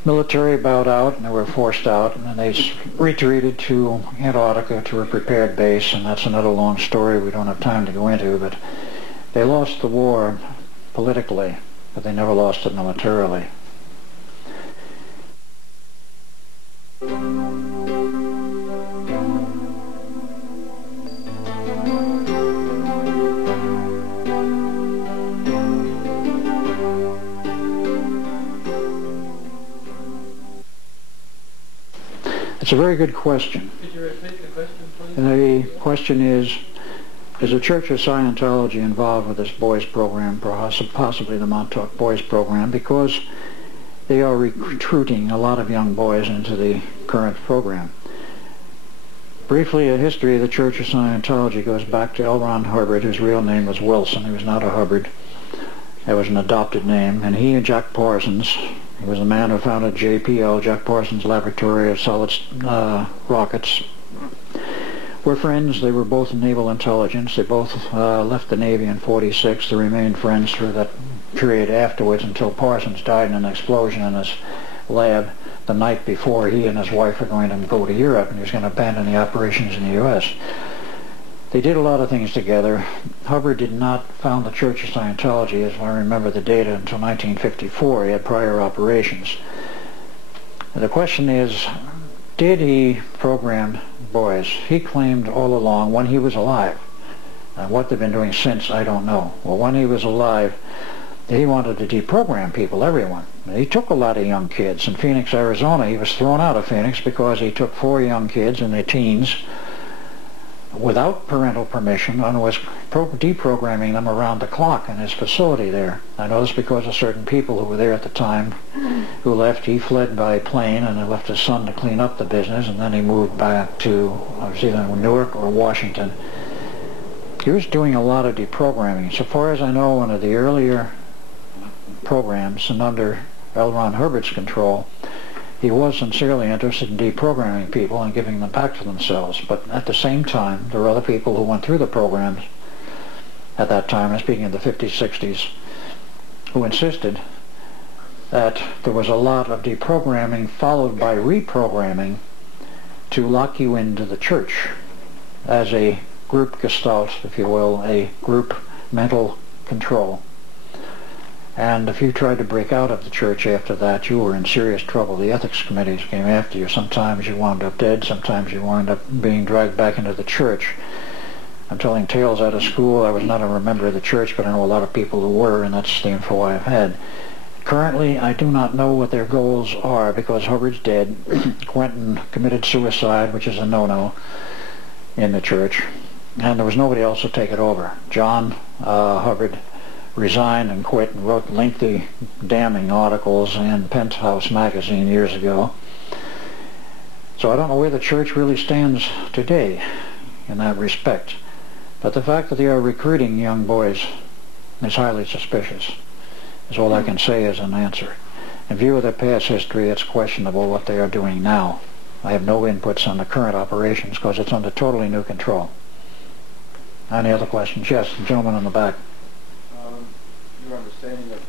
military bowed out, and they were forced out, and they retreated to Antarctica to a prepared base, and that's another long story we don't have time to go into, but they lost the war politically, but they never lost it militarily. It's a very good question. Could you repeat the question, please? The question is the Church of Scientology involved with this boys program, possibly the Montauk Boys program, because they are recruiting a lot of young boys into the current program? Briefly, a history of the Church of Scientology goes back to L. Ron Hubbard, whose real name was Wilson. He was not a Hubbard. It was an adopted name. And he and Jack Parsons, he was the man who founded JPL, Jack Parsons Laboratory of Solid Rockets, were friends. They were both in naval intelligence. They both left the Navy in '46. They remained friends through that period afterwards until Parsons died in an explosion in his lab the night before he and his wife were going to go to Europe, and he was going to abandon the operations in the U.S. They did a lot of things together. Hubbard did not found the Church of Scientology, as I remember the data, until 1954. He had prior operations. The question is, did he program boys? He claimed all along, when he was alive, and what they've been doing since, I don't know. Well, when he was alive, he wanted to deprogram people, everyone. He took a lot of young kids. In Phoenix, Arizona, he was thrown out of Phoenix because he took 4 young kids in their teens without parental permission and was deprogramming them around the clock in his facility there. I know this because of certain people who were there at the time who left. He fled by plane and he left his son to clean up the business, and then he moved back to either Newark or Washington. He was doing a lot of deprogramming. So far as I know, one of the earlier programs and under L. Ron Hubbard's control, he was sincerely interested in deprogramming people and giving them back to themselves. But at the same time, there were other people who went through the programs at that time, and speaking of the 50s, 60s, who insisted that there was a lot of deprogramming followed by reprogramming to lock you into the church as a group gestalt, if you will, a group mental control. And if you tried to break out of the church after that, you were in serious trouble. The ethics committees came after you. Sometimes you wound up dead. Sometimes you wound up being dragged back into the church. I'm telling tales out of school. I was not a member of the church, but I know a lot of people who were, and that's the info I've had. Currently, I do not know what their goals are because Hubbard's dead. Quentin committed suicide, which is a no-no in the church, and there was nobody else to take it over. John Hubbard resigned and quit and wrote lengthy, damning articles in Penthouse magazine years ago. So I don't know where the church really stands today in that respect. But the fact that they are recruiting young boys is highly suspicious, is all I can say as an answer. In view of their past history, it's questionable what they are doing now. I have no inputs on the current operations because it's under totally new control. Any other questions? Yes, the gentleman in the back. Your understanding of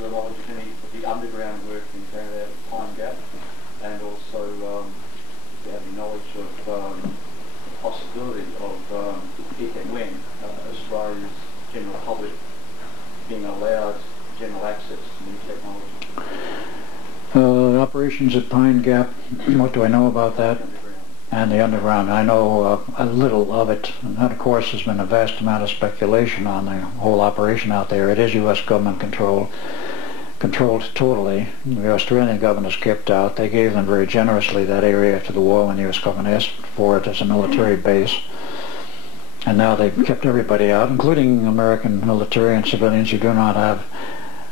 your knowledge of any of the underground work in Canada at Pine Gap, and also if you have any knowledge of the possibility of if and when Australia's general public being allowed general access to new technology. Operations at Pine Gap, what do I know about that? And the underground. I know a little of it, and that of course has been a vast amount of speculation on the whole operation out there. It is U.S. government controlled totally. The Australian government has kept out. They gave them very generously that area after the war when the U.S. government asked for it as a military base. And now they've kept everybody out, including American military and civilians who do not have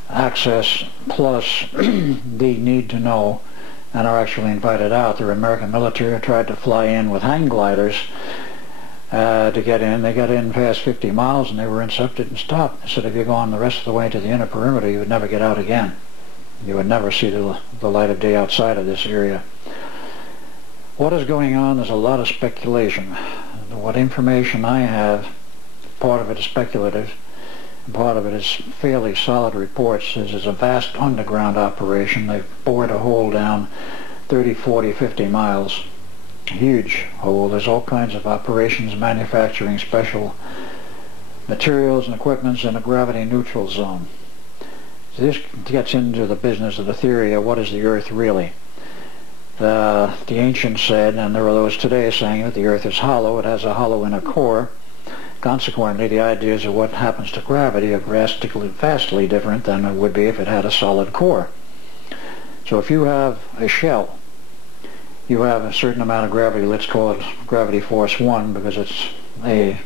access, plus the need to know, and are actually invited out. The American military tried to fly in with hang gliders to get in. They got in past 50 miles and they were intercepted and stopped. They said if you go on the rest of the way to the inner perimeter, you would never get out again. You would never see the light of day outside of this area. What is going on? There's a lot of speculation. What information I have, part of it is speculative, and part of it is fairly solid reports. This is a vast underground operation. They've bored a hole down 30, 40, 50 miles. Huge hole. There's all kinds of operations manufacturing special materials and equipments in a gravity neutral zone. So this gets into the business of the theory of what is the Earth really. The ancients said, and there are those today saying that the Earth is hollow. It has a hollow inner core. Consequently, the ideas of what happens to gravity are vastly different than it would be if it had a solid core. So if you have a shell, you have a certain amount of gravity. Let's call it gravity force 1 because it's a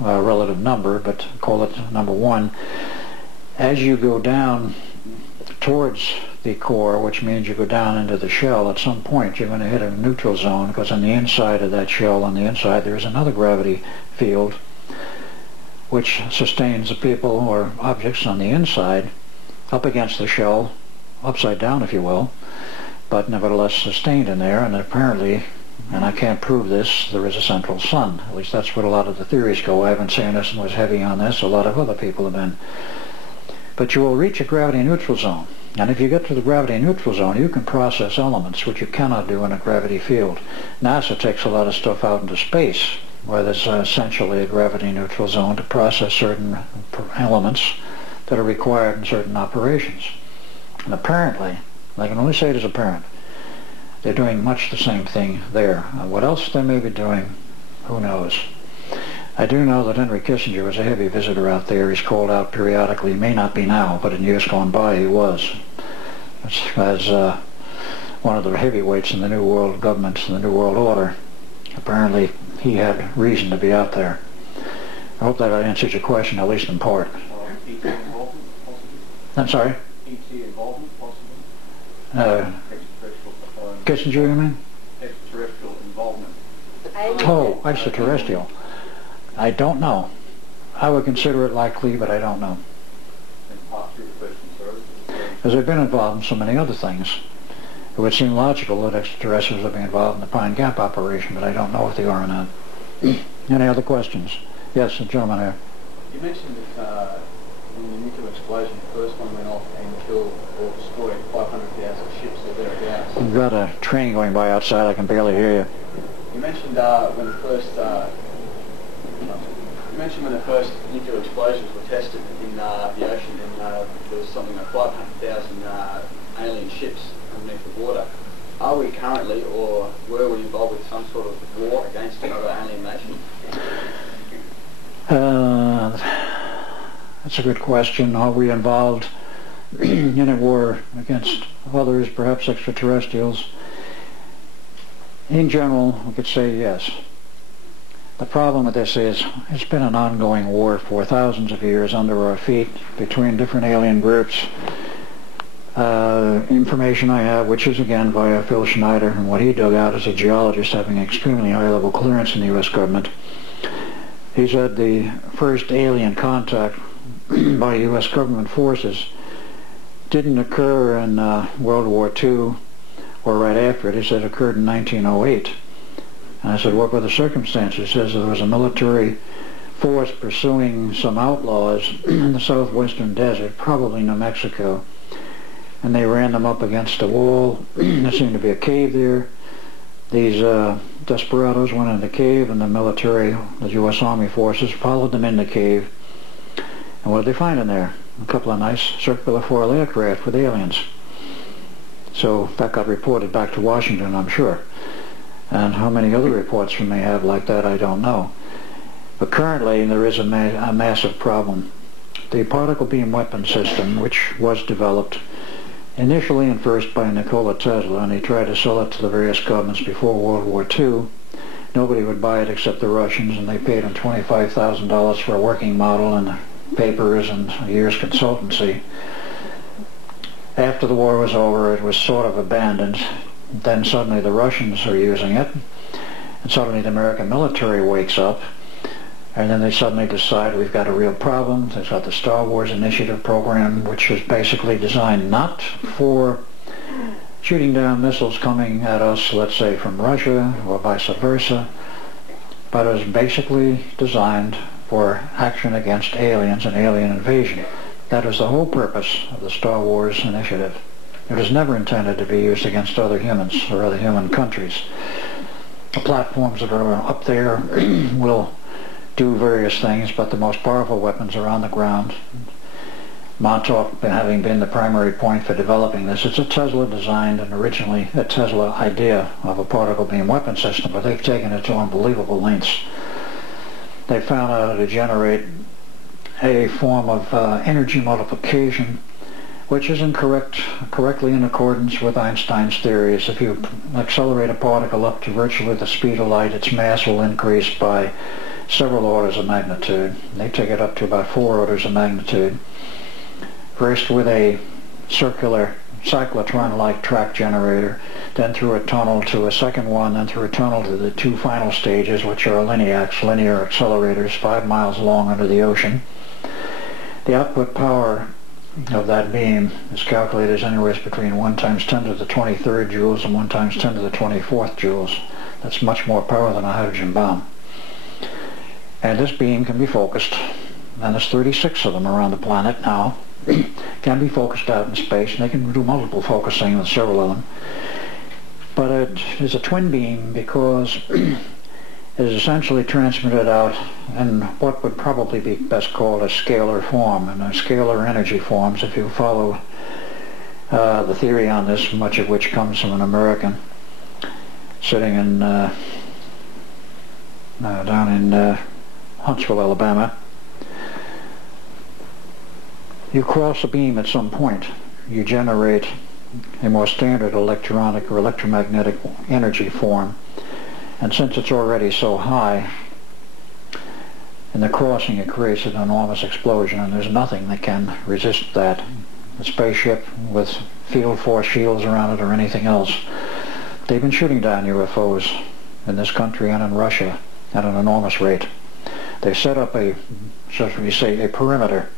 relative number, but call it number 1. As you go down towards the core, which means you go down into the shell, at some point you're going to hit a neutral zone, because on the inside of that shell, on the inside, there is another gravity field which sustains the people or objects on the inside up against the shell, upside down if you will, but nevertheless sustained in there. And apparently, and I can't prove this, there is a central sun. At least that's what a lot of the theories go. Ivan Sanderson was heavy on this. A lot of other people have been. But you will reach a gravity neutral zone. And if you get to the gravity neutral zone, you can process elements which you cannot do in a gravity field. NASA takes a lot of stuff out into space where there's essentially a gravity neutral zone to process certain elements that are required in certain operations. And apparently, I can only say it as apparent, they're doing much the same thing there. What else they may be doing, who knows? I do know that Henry Kissinger was a heavy visitor out there. He's called out periodically. He may not be now, but in years gone by he was. As one of the heavyweights in the New World government, in the New World Order. Apparently he had reason to be out there. I hope that answers your question, at least in part. ET involvement, possibly? I'm sorry? ET involvement, possibly? Kissinger, you mean? Extraterrestrial involvement. Oh, extraterrestrial. I don't know. I would consider it likely, but I don't know. And part 2 of the question, sorry. Because they've been involved in so many other things. It would seem logical that extraterrestrials would be involved in the Pine Gap operation, but I don't know if they are or not. Any other questions? Yes, the gentleman here. You mentioned that when the nuclear explosion, the first one went off and killed or destroyed 500,000 ships or thereabouts. We've got a train going by outside. I can barely hear you. You mentioned when the first You mentioned when the first nuclear explosions were tested in the ocean, and there was something like 500,000 alien ships underneath the water. Are we currently, or were we involved with some sort of war against another alien nation? That's a good question. Are we involved in a war against others, perhaps extraterrestrials? In general, we could say yes. The problem with this is it's been an ongoing war for thousands of years under our feet between different alien groups. Information I have, which is again via Phil Schneider and what he dug out as a geologist having extremely high-level clearance in the U.S. government. He said the first alien contact by U.S. government forces didn't occur in World War II or right after it. He said it occurred in 1908. And I said, what were the circumstances? He says there was a military force pursuing some outlaws in the southwestern desert, probably New Mexico, and they ran them up against a wall. There seemed to be a cave there. These desperados went in the cave, and the military, the U.S. Army forces, followed them in the cave. And what did they find in there? A couple of nice circular foil aircraft with aliens. So that got reported back to Washington, I'm sure. And how many other reports we may have like that, I don't know. But currently there is a massive problem. The particle beam weapon system, which was developed initially and first by Nikola Tesla, and he tried to sell it to the various governments before World War II. Nobody would buy it except the Russians, and they paid him $25,000 for a working model and papers and a year's consultancy. After the war was over, it was sort of abandoned. Then suddenly the Russians are using it, and suddenly the American military wakes up, and then they suddenly decide we've got a real problem. They've got the Star Wars Initiative program, which was basically designed not for shooting down missiles coming at us, let's say from Russia or vice versa, but it was basically designed for action against aliens and alien invasion. That was the whole purpose of the Star Wars Initiative. It was never intended to be used against other humans or other human countries. The platforms that are up there will do various things, but the most powerful weapons are on the ground. Montauk having been the primary point for developing this. It's a Tesla designed and originally a Tesla idea of a particle beam weapon system, but they've taken it to unbelievable lengths. They found out how to generate a form of energy multiplication which is correctly in accordance with Einstein's theories. If you accelerate a particle up to virtually the speed of light, its mass will increase by several orders of magnitude. They take it up to about 4 orders of magnitude. First with a circular cyclotron-like track generator, then through a tunnel to a second one, then through a tunnel to the 2 final stages, which are LINEACs, linear accelerators, 5 miles long under the ocean. The output power of that beam is calculated as anywhere between 1 times 10 to the 23rd joules and 1 times 10 to the 24th joules. That's much more power than a hydrogen bomb. And this beam can be focused, and there's 36 of them around the planet now, can be focused out in space, and they can do multiple focusing with several of them. But it is a twin beam because it is essentially transmitted out in what would probably be best called a scalar form, and scalar energy forms, if you follow the theory on this, much of which comes from an American sitting in down in Huntsville, Alabama. You cross a beam at some point, you generate a more standard electronic or electromagnetic energy form, and since it's already so high, in the crossing it creates an enormous explosion, and there's nothing that can resist that. A spaceship with field force shields around it or anything else. They've been shooting down UFOs in this country and in Russia at an enormous rate. They set up a, so we say, a perimeter.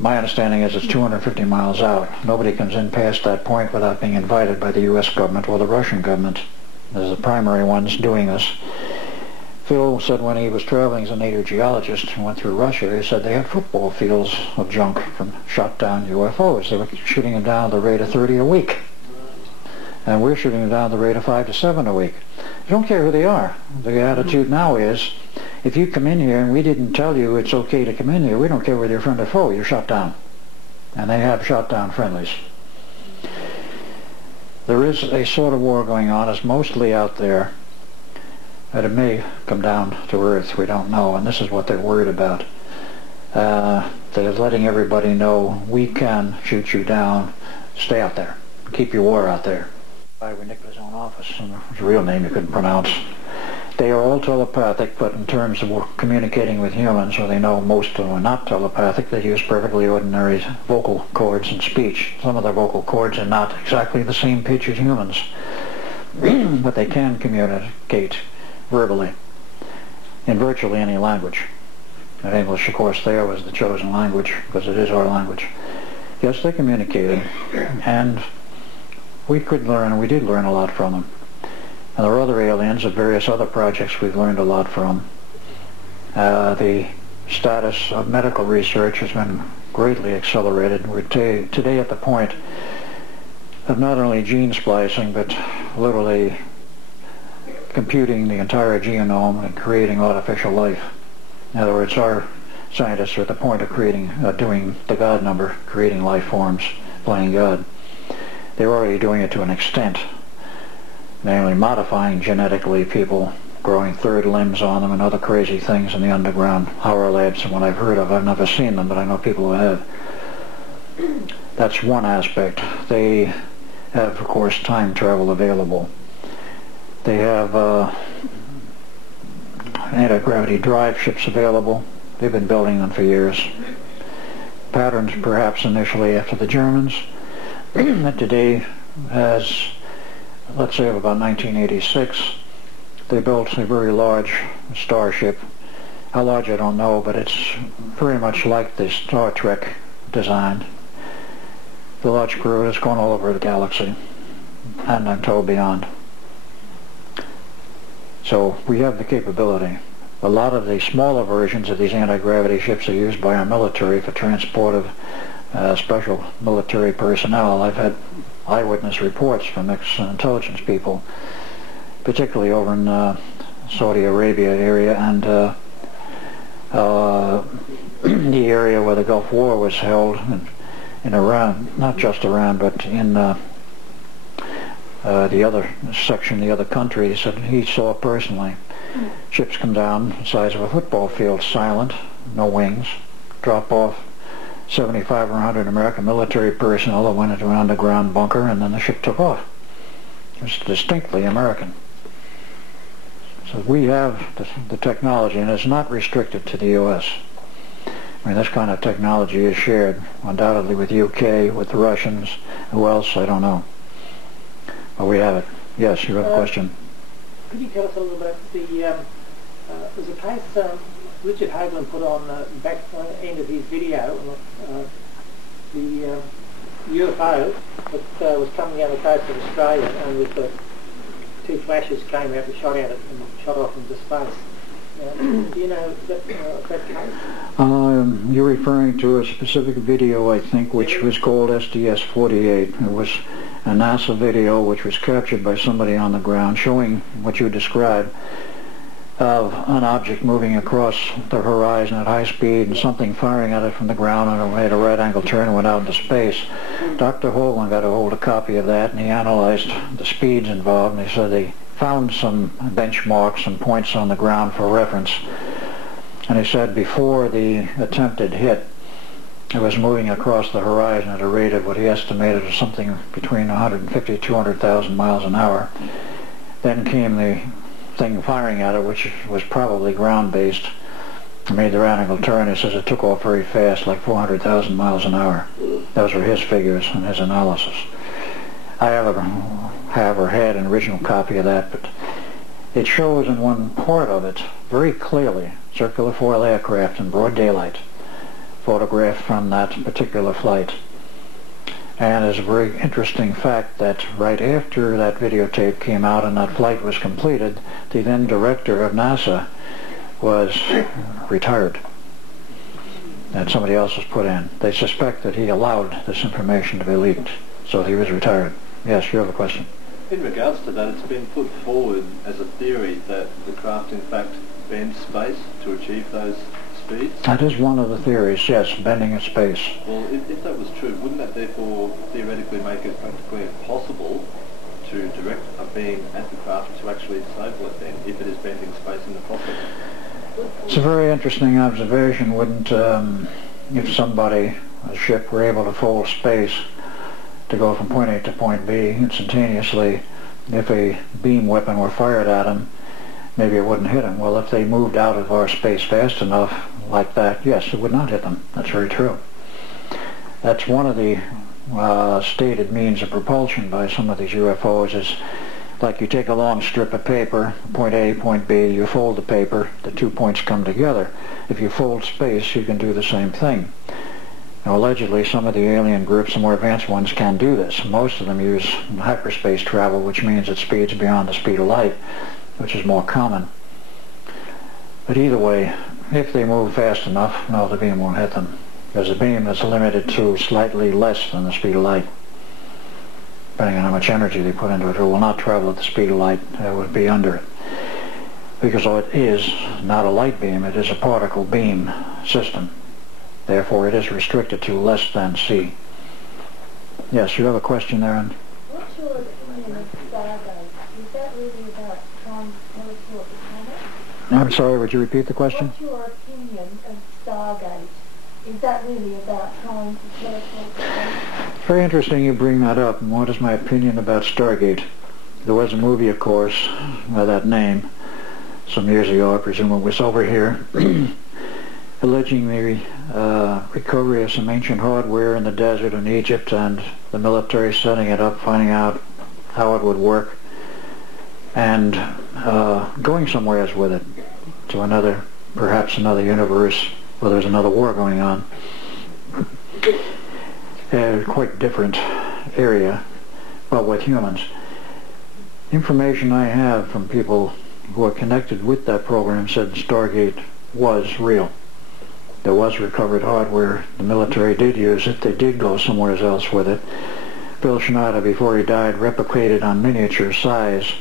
My understanding is it's 250 miles out. Nobody comes in past that point without being invited by the U.S. government or the Russian government. They're the primary ones doing this. Phil said when he was traveling as a native geologist and went through Russia, he said they had football fields of junk from shot down UFOs. They were shooting them down at the rate of 30 a week. And we're shooting them down at the rate of 5 to 7 a week. You don't care who they are. The attitude now is, If you come in here and we didn't tell you it's okay to come in here, we don't care whether you're friend or foe, you're shot down. And they have shot down friendlies. There is a sort of war going on. It's mostly out there, but it may come down to earth. We don't know, and this is what they're worried about. They're letting everybody know we can shoot you down. Stay out there. Keep your war out there. We nicked his own office, and his real name you couldn't pronounce. They are all telepathic, but in terms of communicating with humans, so they know most of them are not telepathic. They use perfectly ordinary vocal cords and speech. Some of their vocal cords are not exactly the same pitch as humans, but they can communicate verbally in virtually any language. And English, of course, there was the chosen language, because it is our language. Yes, they communicated, and we could learn, and we did learn a lot from them. And there are other aliens of various other projects we've learned a lot from. The status of medical research has been greatly accelerated. We're today at the point of not only gene splicing, but literally computing the entire genome and creating artificial life. In other words, our scientists are at the point of creating, doing the God number, creating life forms, playing God. They're already doing it to an extent, namely modifying genetically people, growing third limbs on them and other crazy things in the underground horror labs and what I've heard of. I've never seen them, but I know people who have. That's one aspect. They have, of course, time travel available. They have anti-gravity drive ships available. They've been building them for years. Patterns perhaps initially after the Germans. And today, as let's say of about 1986, they built a very large starship. How large I don't know, but it's very much like the Star Trek design. The large crew has gone all over the galaxy, and I'm told beyond. So we have the capability. A lot of the smaller versions of these anti-gravity ships are used by our military for transport of special military personnel. I've had eyewitness reports from ex-intelligence people, particularly over in Saudi Arabia area and the area where the Gulf War was held in Iran, not just Iran, but in the other section, the other countries that he saw personally. Ships come down the size of a football field, silent, no wings, drop off 75 or 100 American military personnel that went into an underground bunker, and then the ship took off. It was distinctly American. So we have the technology, and it's not restricted to the U.S. I mean, this kind of technology is shared undoubtedly with UK, with the Russians, who else, I don't know. But we have it. Yes, you have a question. Could you tell us a little about there's a case Richard Hagelin put on back end of his video, the UFO that was coming down the coast of Australia, and with the two flashes came out and shot at it and shot off into space. Do you know that case? You're referring to a specific video, I think, which was called SDS-48. It was a NASA video which was captured by somebody on the ground showing what you described of an object moving across the horizon at high speed and something firing at it from the ground, and it made a right-angle turn and went out into space. Dr. Hoagland got a hold of a copy of that, and he analyzed the speeds involved, and he said they found some benchmarks and points on the ground for reference. And he said before the attempted hit, it was moving across the horizon at a rate of what he estimated was something between 150 to 200,000 miles an hour. Then came the thing firing at it, which was probably ground-based. It made the right-angle turn. He says it took off very fast, like 400,000 miles an hour. Those were his figures and his analysis. I have or had an original copy of that, but it shows in one part of it very clearly circular foil aircraft in broad daylight, photographed from that particular flight. And it's a very interesting fact that right after that videotape came out and that flight was completed, the then director of NASA was retired. And somebody else was put in. They suspect that he allowed this information to be leaked, so he was retired. Yes, you have a question. In regards to that, it's been put forward as a theory that the craft in fact bend space to achieve those speeds? That is one of the theories, yes, bending in space. Well, if that was true, wouldn't that therefore theoretically make it practically impossible to direct a beam at the craft to actually disable it then, if it is bending space in the process? It's a very interesting observation. Wouldn't, if somebody, a ship, were able to fold space to go from point A to point B instantaneously, if a beam weapon were fired at them, maybe it wouldn't hit them. Well, if they moved out of our space fast enough like that, yes, it would not hit them. That's very true. That's one of the stated means of propulsion by some of these UFOs is like you take a long strip of paper, point A, point B, you fold the paper, the 2 points come together. If you fold space, you can do the same thing. Now, allegedly, some of the alien groups, the more advanced ones, can do this. Most of them use hyperspace travel, which means at speeds beyond the speed of light, which is more common. But either way, if they move fast enough, no, the beam won't hit them, because the beam is limited to slightly less than the speed of light. Depending on how much energy they put into it, it will not travel at the speed of light. It would be under it. Because it is not a light beam, it is a particle beam system. Therefore, it is restricted to less than c. Yes, you have a question there? What's your opinion of Stargate? Is that really about time molecule at the planet? I'm sorry, would you repeat the question? What's your opinion of Stargate? Is that really about time molecule at the planet? Very interesting you bring that up. And what is my opinion about Stargate? There was a movie, of course, by that name, some years ago. I presume it was over here, alleging the recovery of some ancient hardware in the desert in Egypt and the military setting it up, finding out how it would work, and going somewhere with it to another, perhaps another universe where there's another war going on. A quite different area, but with humans. Information I have from people who are connected with that program said Stargate was real. There was recovered hardware. The military did use it. They did go somewhere else with it. Bill Schneider, before he died, replicated on miniature size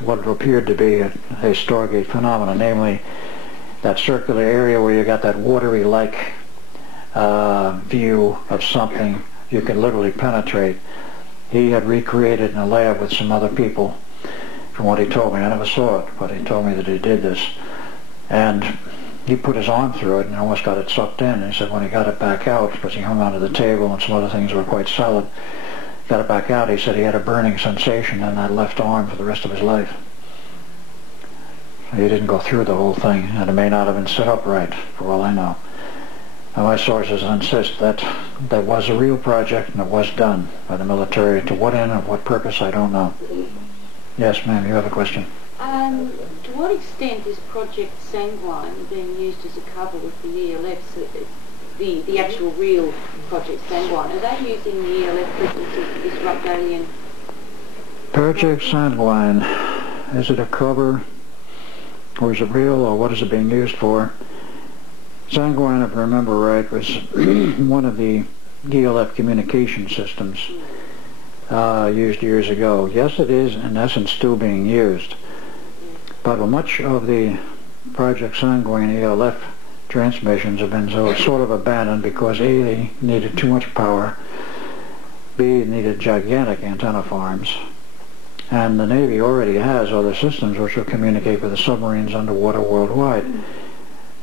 what appeared to be a Stargate phenomenon, namely that circular area where you got that watery-like view of something you could literally penetrate. He had recreated in a lab with some other people, from what he told me. I never saw it, but he told me that he did this. And he put his arm through it and almost got it sucked in. And he said when he got it back out, because he hung onto the table and some other things were quite solid, got it back out, he said he had a burning sensation in that left arm for the rest of his life. He didn't go through the whole thing, and it may not have been set up right, for all I know. Now, my sources insist that that was a real project and it was done by the military. To what end and what purpose, I don't know. Yes, ma'am, you have a question? To what extent is Project Sanguine being used as a cover with the ELFs, the actual real Project Sanguine? Are they using the ELF frequencies to disrupt alien? Project Sanguine, is it a cover, or is it real, or what is it being used for? Sanguine, if I remember right, was one of the ELF communication systems used years ago. Yes, it is, in essence, still being used. But much of the Project Sanguine ELF transmissions have been sort of abandoned because A, they needed too much power, B, it needed gigantic antenna farms, and the Navy already has other systems which will communicate with the submarines underwater worldwide.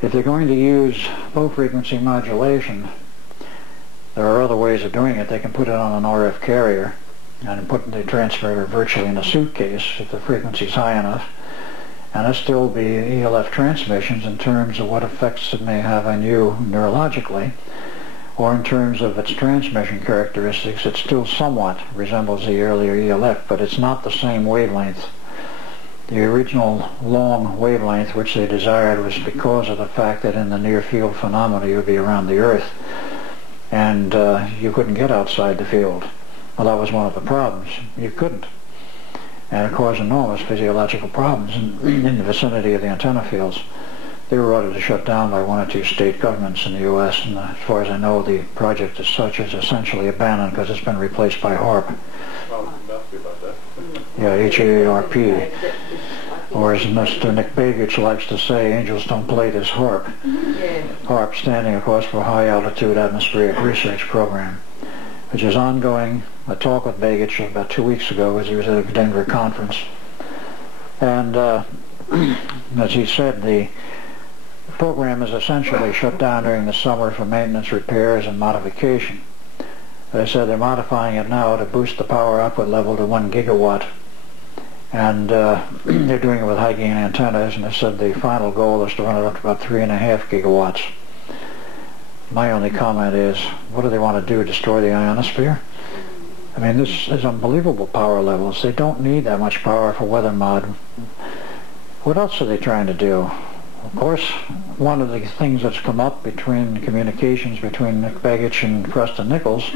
If they're going to use low-frequency modulation, there are other ways of doing it. They can put it on an RF carrier and put the transmitter virtually in a suitcase if the frequency is high enough, and it'll still be ELF transmissions in terms of what effects it may have on you neurologically, or in terms of its transmission characteristics. It still somewhat resembles the earlier ELF, but it's not the same wavelength. The original long wavelength which they desired was because of the fact that in the near field phenomena you would be around the Earth, and you couldn't get outside the field. Well, that was one of the problems. You couldn't. And it caused enormous physiological problems in the vicinity of the antenna fields. They were ordered to shut down by one or two state governments in the U.S., and as far as I know, the project as such is essentially abandoned because it's been replaced by HAARP. Well, about that. Yeah, HAARP. or as Mr. Nick Begich likes to say, angels don't play this harp. HAARP standing, of course, for High Altitude Atmospheric Research Program, which is ongoing. I talked with Begich about 2 weeks ago as he was at a Denver conference. And as he said, the program is essentially shut down during the summer for maintenance, repairs, and modification. They said they're modifying it now to boost the power output level to 1 gigawatt. And they're doing it with high gain antennas, and they said the final goal is to run it up to about 3.5 gigawatts. My only comment is, what do they want to do, destroy the ionosphere? I mean, this is unbelievable power levels. They don't need that much power for weather mod. What else are they trying to do? Of course, one of the things that's come up between communications between Nick Begich and Preston Nichols,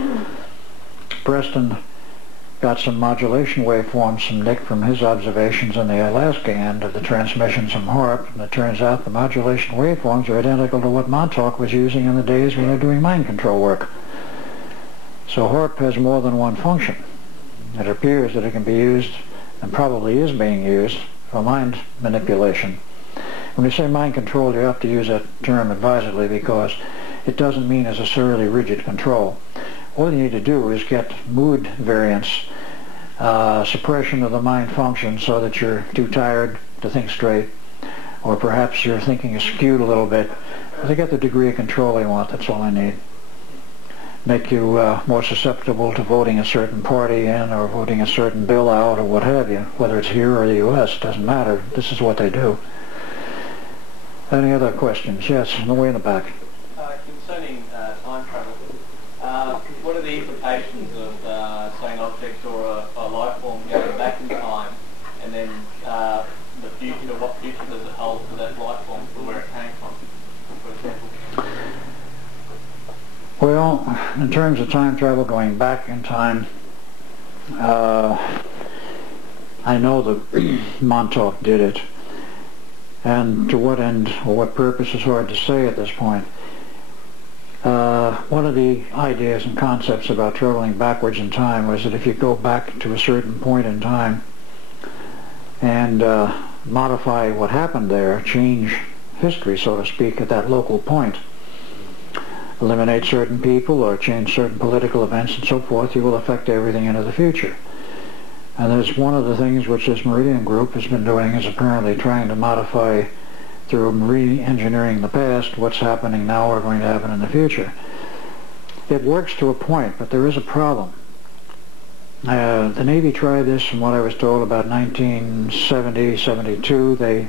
Preston got some modulation waveforms from Nick from his observations in the Alaska end of the transmissions from HAARP, and it turns out the modulation waveforms are identical to what Montauk was using in the days when they were doing mind control work. So HAARP has more than one function. It appears that it can be used, and probably is being used, for mind manipulation. When you say mind control, you have to use that term advisedly because it doesn't mean necessarily rigid control. All you need to do is get mood variance, suppression of the mind function so that you're too tired to think straight, or perhaps your thinking is skewed a little bit. But to get the degree of control you want, that's all I need. Make you more susceptible to voting a certain party in or voting a certain bill out or what have you, whether it's here or the U.S., doesn't matter. This is what they do. Any other questions? Yes, on the way in the back. Concerning time travel, what are the implications of, say, an object or a life form going back in time, and then the future, what future does it hold for that life form, for where it came from, for example? Well, in terms of time travel going back in time, I know that Montauk did it. And to what end or what purpose is hard to say at this point. One of the ideas and concepts about traveling backwards in time was that if you go back to a certain point in time and modify what happened there, change history, so to speak, at that local point, eliminate certain people or change certain political events and so forth, you will affect everything into the future. And there's one of the things which this Meridian group has been doing is apparently trying to modify through re-engineering the past what's happening now or going to happen in the future. It works to a point, but there is a problem. The Navy tried this from what I was told about 1970, 72. They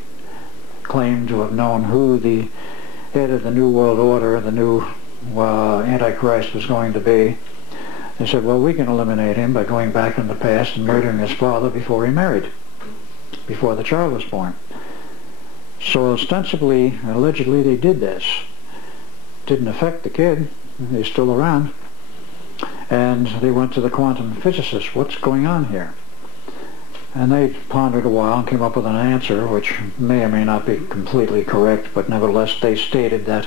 claimed to have known who the head of the New World Order, the new Antichrist, was going to be. They said, well, we can eliminate him by going back in the past and murdering his father before he married, before the child was born. So ostensibly, allegedly, they did this. Didn't affect the kid. He's still around. And they went to the quantum physicists. What's going on here? And they pondered a while and came up with an answer, which may or may not be completely correct, but nevertheless they stated that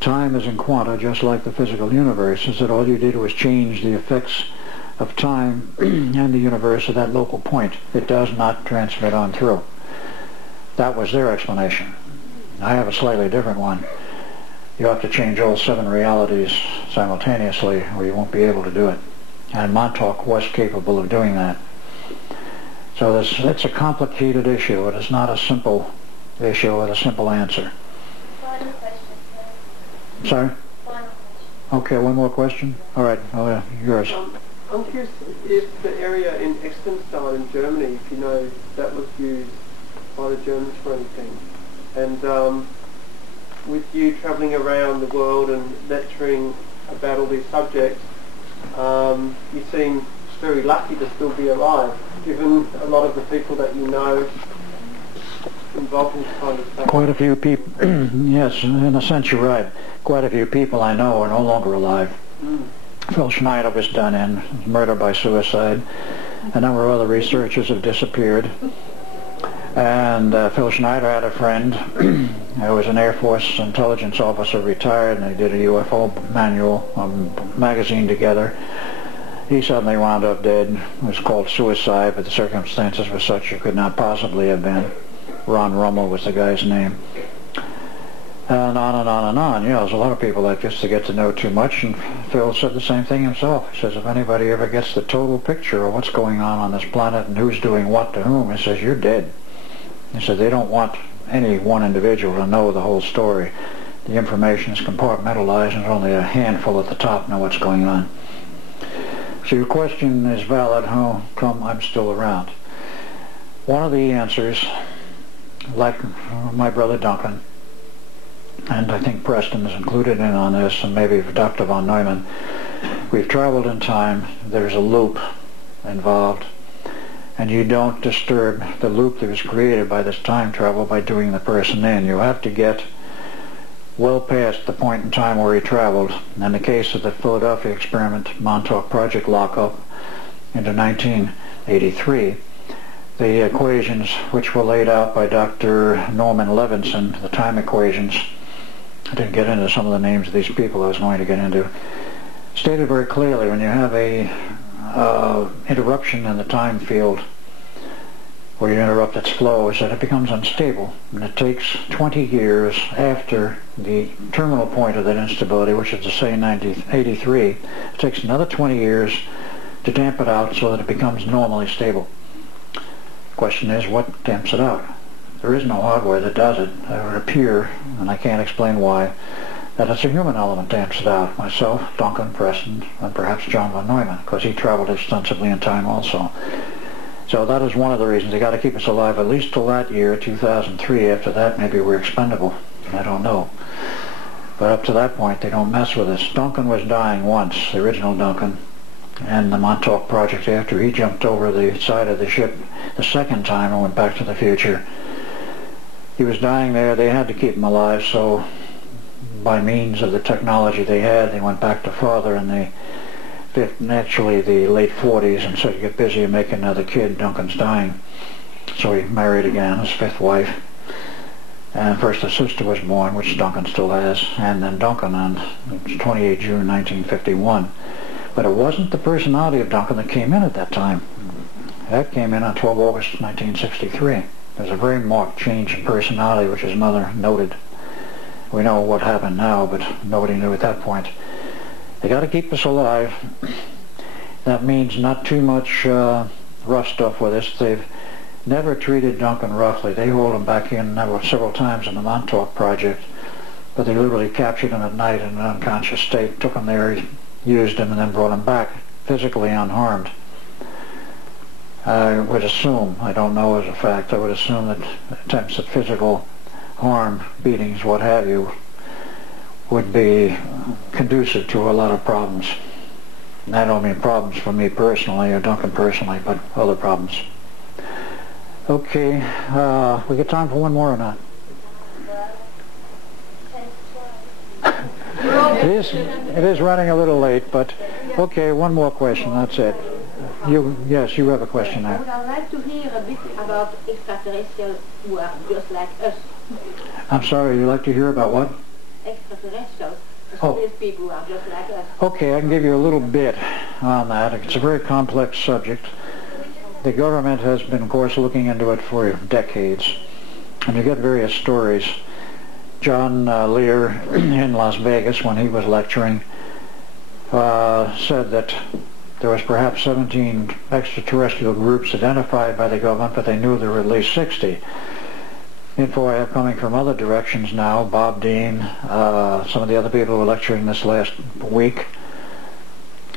time is in quanta, just like the physical universe, is that all you did was change the effects of time and the universe at that local point. It does not transmit on through. That was their explanation. I have a slightly different one. You have to change all 7 realities simultaneously or you won't be able to do it. And Montauk was capable of doing that. So it's a complicated issue. It is not a simple issue with a simple answer. Final question, sir. Sorry? Final question. Okay, one more question? All right, yours. I'm curious if the area in Extenstein in Germany, if you know, that was used by the Germans for anything. And with you travelling around the world and lecturing about all these subjects, you seem very lucky to still be alive, given a lot of the people that you know involved in this kind of stuff. Quite a few people, yes, in a sense you're right. Quite a few people I know are no longer alive. Phil Schneider was done in, murder by suicide. A number of other researchers have disappeared. And Phil Schneider had a friend who was an Air Force intelligence officer, retired, and they did a UFO manual magazine together. He suddenly wound up dead. It was called suicide, but the circumstances were such it could not possibly have been. Ron Rummel was the guy's name. And on and on and on. You know, there's a lot of people like this that get to know too much, and Phil said the same thing himself. He says, if anybody ever gets the total picture of what's going on this planet and who's doing what to whom, he says, you're dead. He said, they don't want any one individual to know the whole story. The information is compartmentalized, and only a handful at the top know what's going on. So your question is valid, how come I'm still around? One of the answers, like my brother Duncan, and I think Preston is included in on this, and maybe Dr. von Neumann, we've traveled in time. There's a loop involved, and you don't disturb the loop that was created by this time travel by doing the person in. You have to get well past the point in time where he traveled. In the case of the Philadelphia experiment, Montauk Project lockup into 1983, the equations which were laid out by Dr. Norman Levinson, the time equations, I didn't get into some of the names of these people I was going to get into, stated very clearly when you have a interruption in the time field where you interrupt its flow, is that it becomes unstable, and it takes 20 years after the terminal point of that instability, which is to say 1983, it takes another 20 years to damp it out so that it becomes normally stable. The question is, what damps it out? There is no hardware that does it. It would appear, and I can't explain why, that it's a human element damps it out. Myself, Duncan, Preston, and perhaps John von Neumann, because he traveled extensively in time also. So that is one of the reasons. They got to keep us alive at least till that year, 2003. After that, maybe we're expendable. I don't know. But up to that point, they don't mess with us. Duncan was dying once, the original Duncan, and the Montauk Project, after he jumped over the side of the ship the second time and went back to the future. He was dying there. They had to keep him alive, so by means of the technology they had, they went back to father in the naturally the late 40s and said, get busy and make another kid. Duncan's dying. So he married again, his fifth wife. And first a sister was born, which Duncan still has, and then Duncan on 28 June 1951. But it wasn't the personality of Duncan that came in at that time. That came in on 12 August 1963. There's a very marked change in personality, which his mother noted. We know what happened now, but nobody knew at that point. They got to keep us alive. That means not too much rough stuff with us. They've never treated Duncan roughly. They hold him back in several times in the Montauk Project, but they literally captured him at night in an unconscious state, took him there, used him, and then brought him back physically unharmed. I would assume, I don't know as a fact, I would assume that attempts at physical harm, beatings, what have you, would be conducive to a lot of problems. And I don't mean problems for me personally or Duncan personally, but other problems. Okay, we got time for one more or not? It is running a little late, but okay, one more question, that's it. Yes, you have a question now. Would I like to hear a bit about extraterrestrials who are just like us? I'm sorry, you'd like to hear about what? Extraterrestrials. Oh. There's people who are just like us. Okay, I can give you a little bit on that. It's a very complex subject. The government has been, of course, looking into it for decades, and you get various stories. John Lear in Las Vegas, when he was lecturing, said that there was perhaps 17 extraterrestrial groups identified by the government, but they knew there were at least 60. Info I have coming from other directions now, Bob Dean, some of the other people who were lecturing this last week,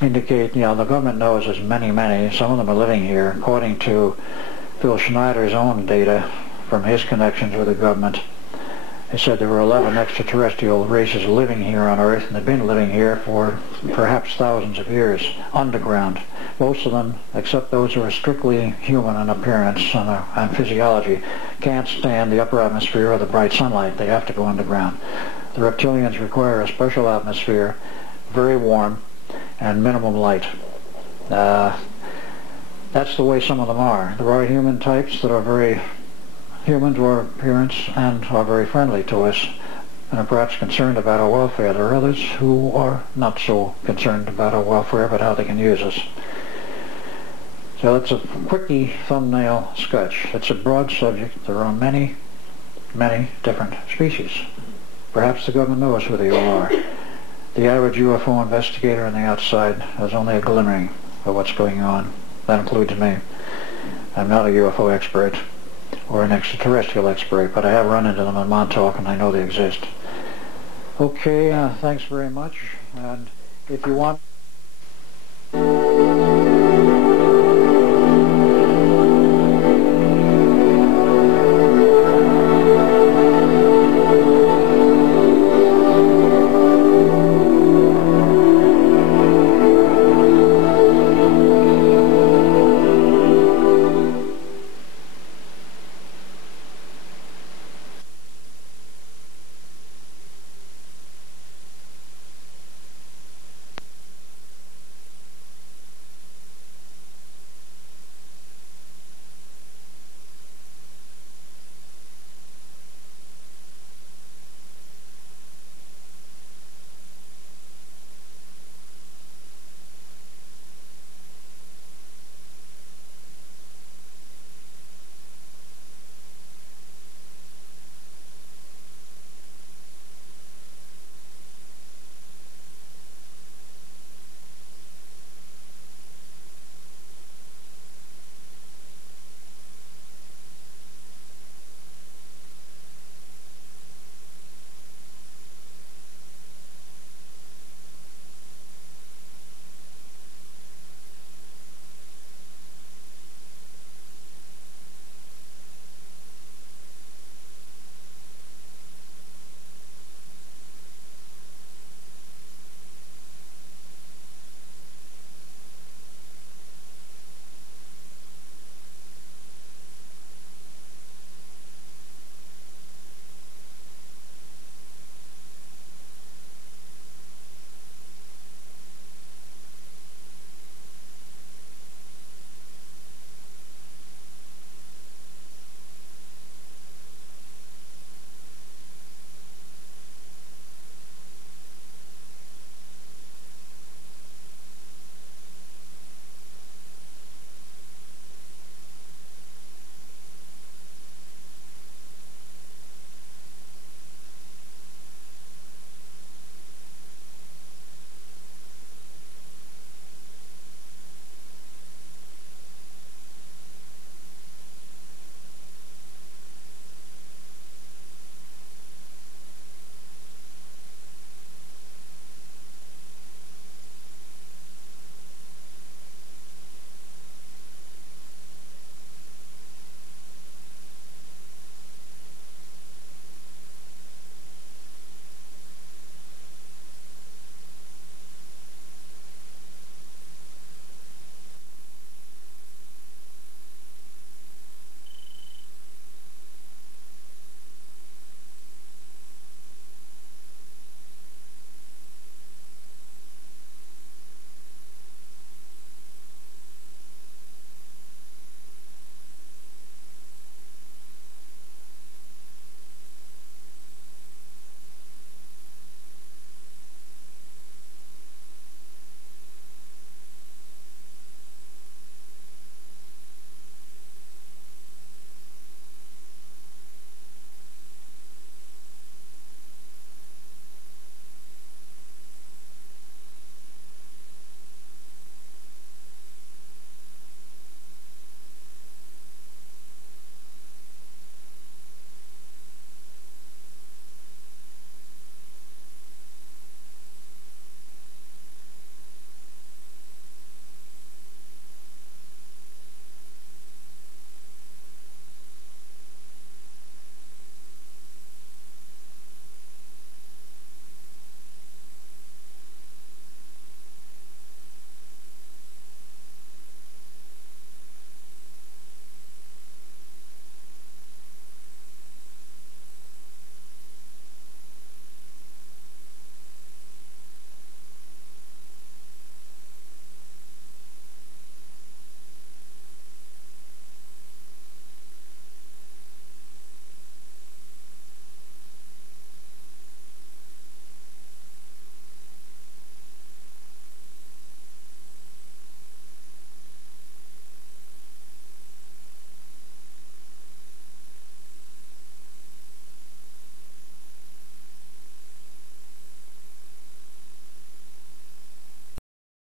indicate, the government knows there's many, some of them are living here. According to Phil Schneider's own data from his connections with the government, they said there were 11 extraterrestrial races living here on Earth, and they've been living here for perhaps thousands of years, underground. Most of them, except those who are strictly human in appearance and physiology, can't stand the upper atmosphere or the bright sunlight. They have to go underground. The reptilians require a special atmosphere, very warm, and minimum light. That's the way some of them are. There are human types that are very human to our appearance and are very friendly to us and are perhaps concerned about our welfare. There are others who are not so concerned about our welfare but how they can use us. So that's a quickie thumbnail sketch. It's a broad subject. There are many, many different species. Perhaps the government knows who they all are. The average UFO investigator on the outside has only a glimmering of what's going on. That includes me. I'm not a UFO expert or an extraterrestrial expert, but I have run into them in Montauk and I know they exist. Okay, thanks very much. And if you want...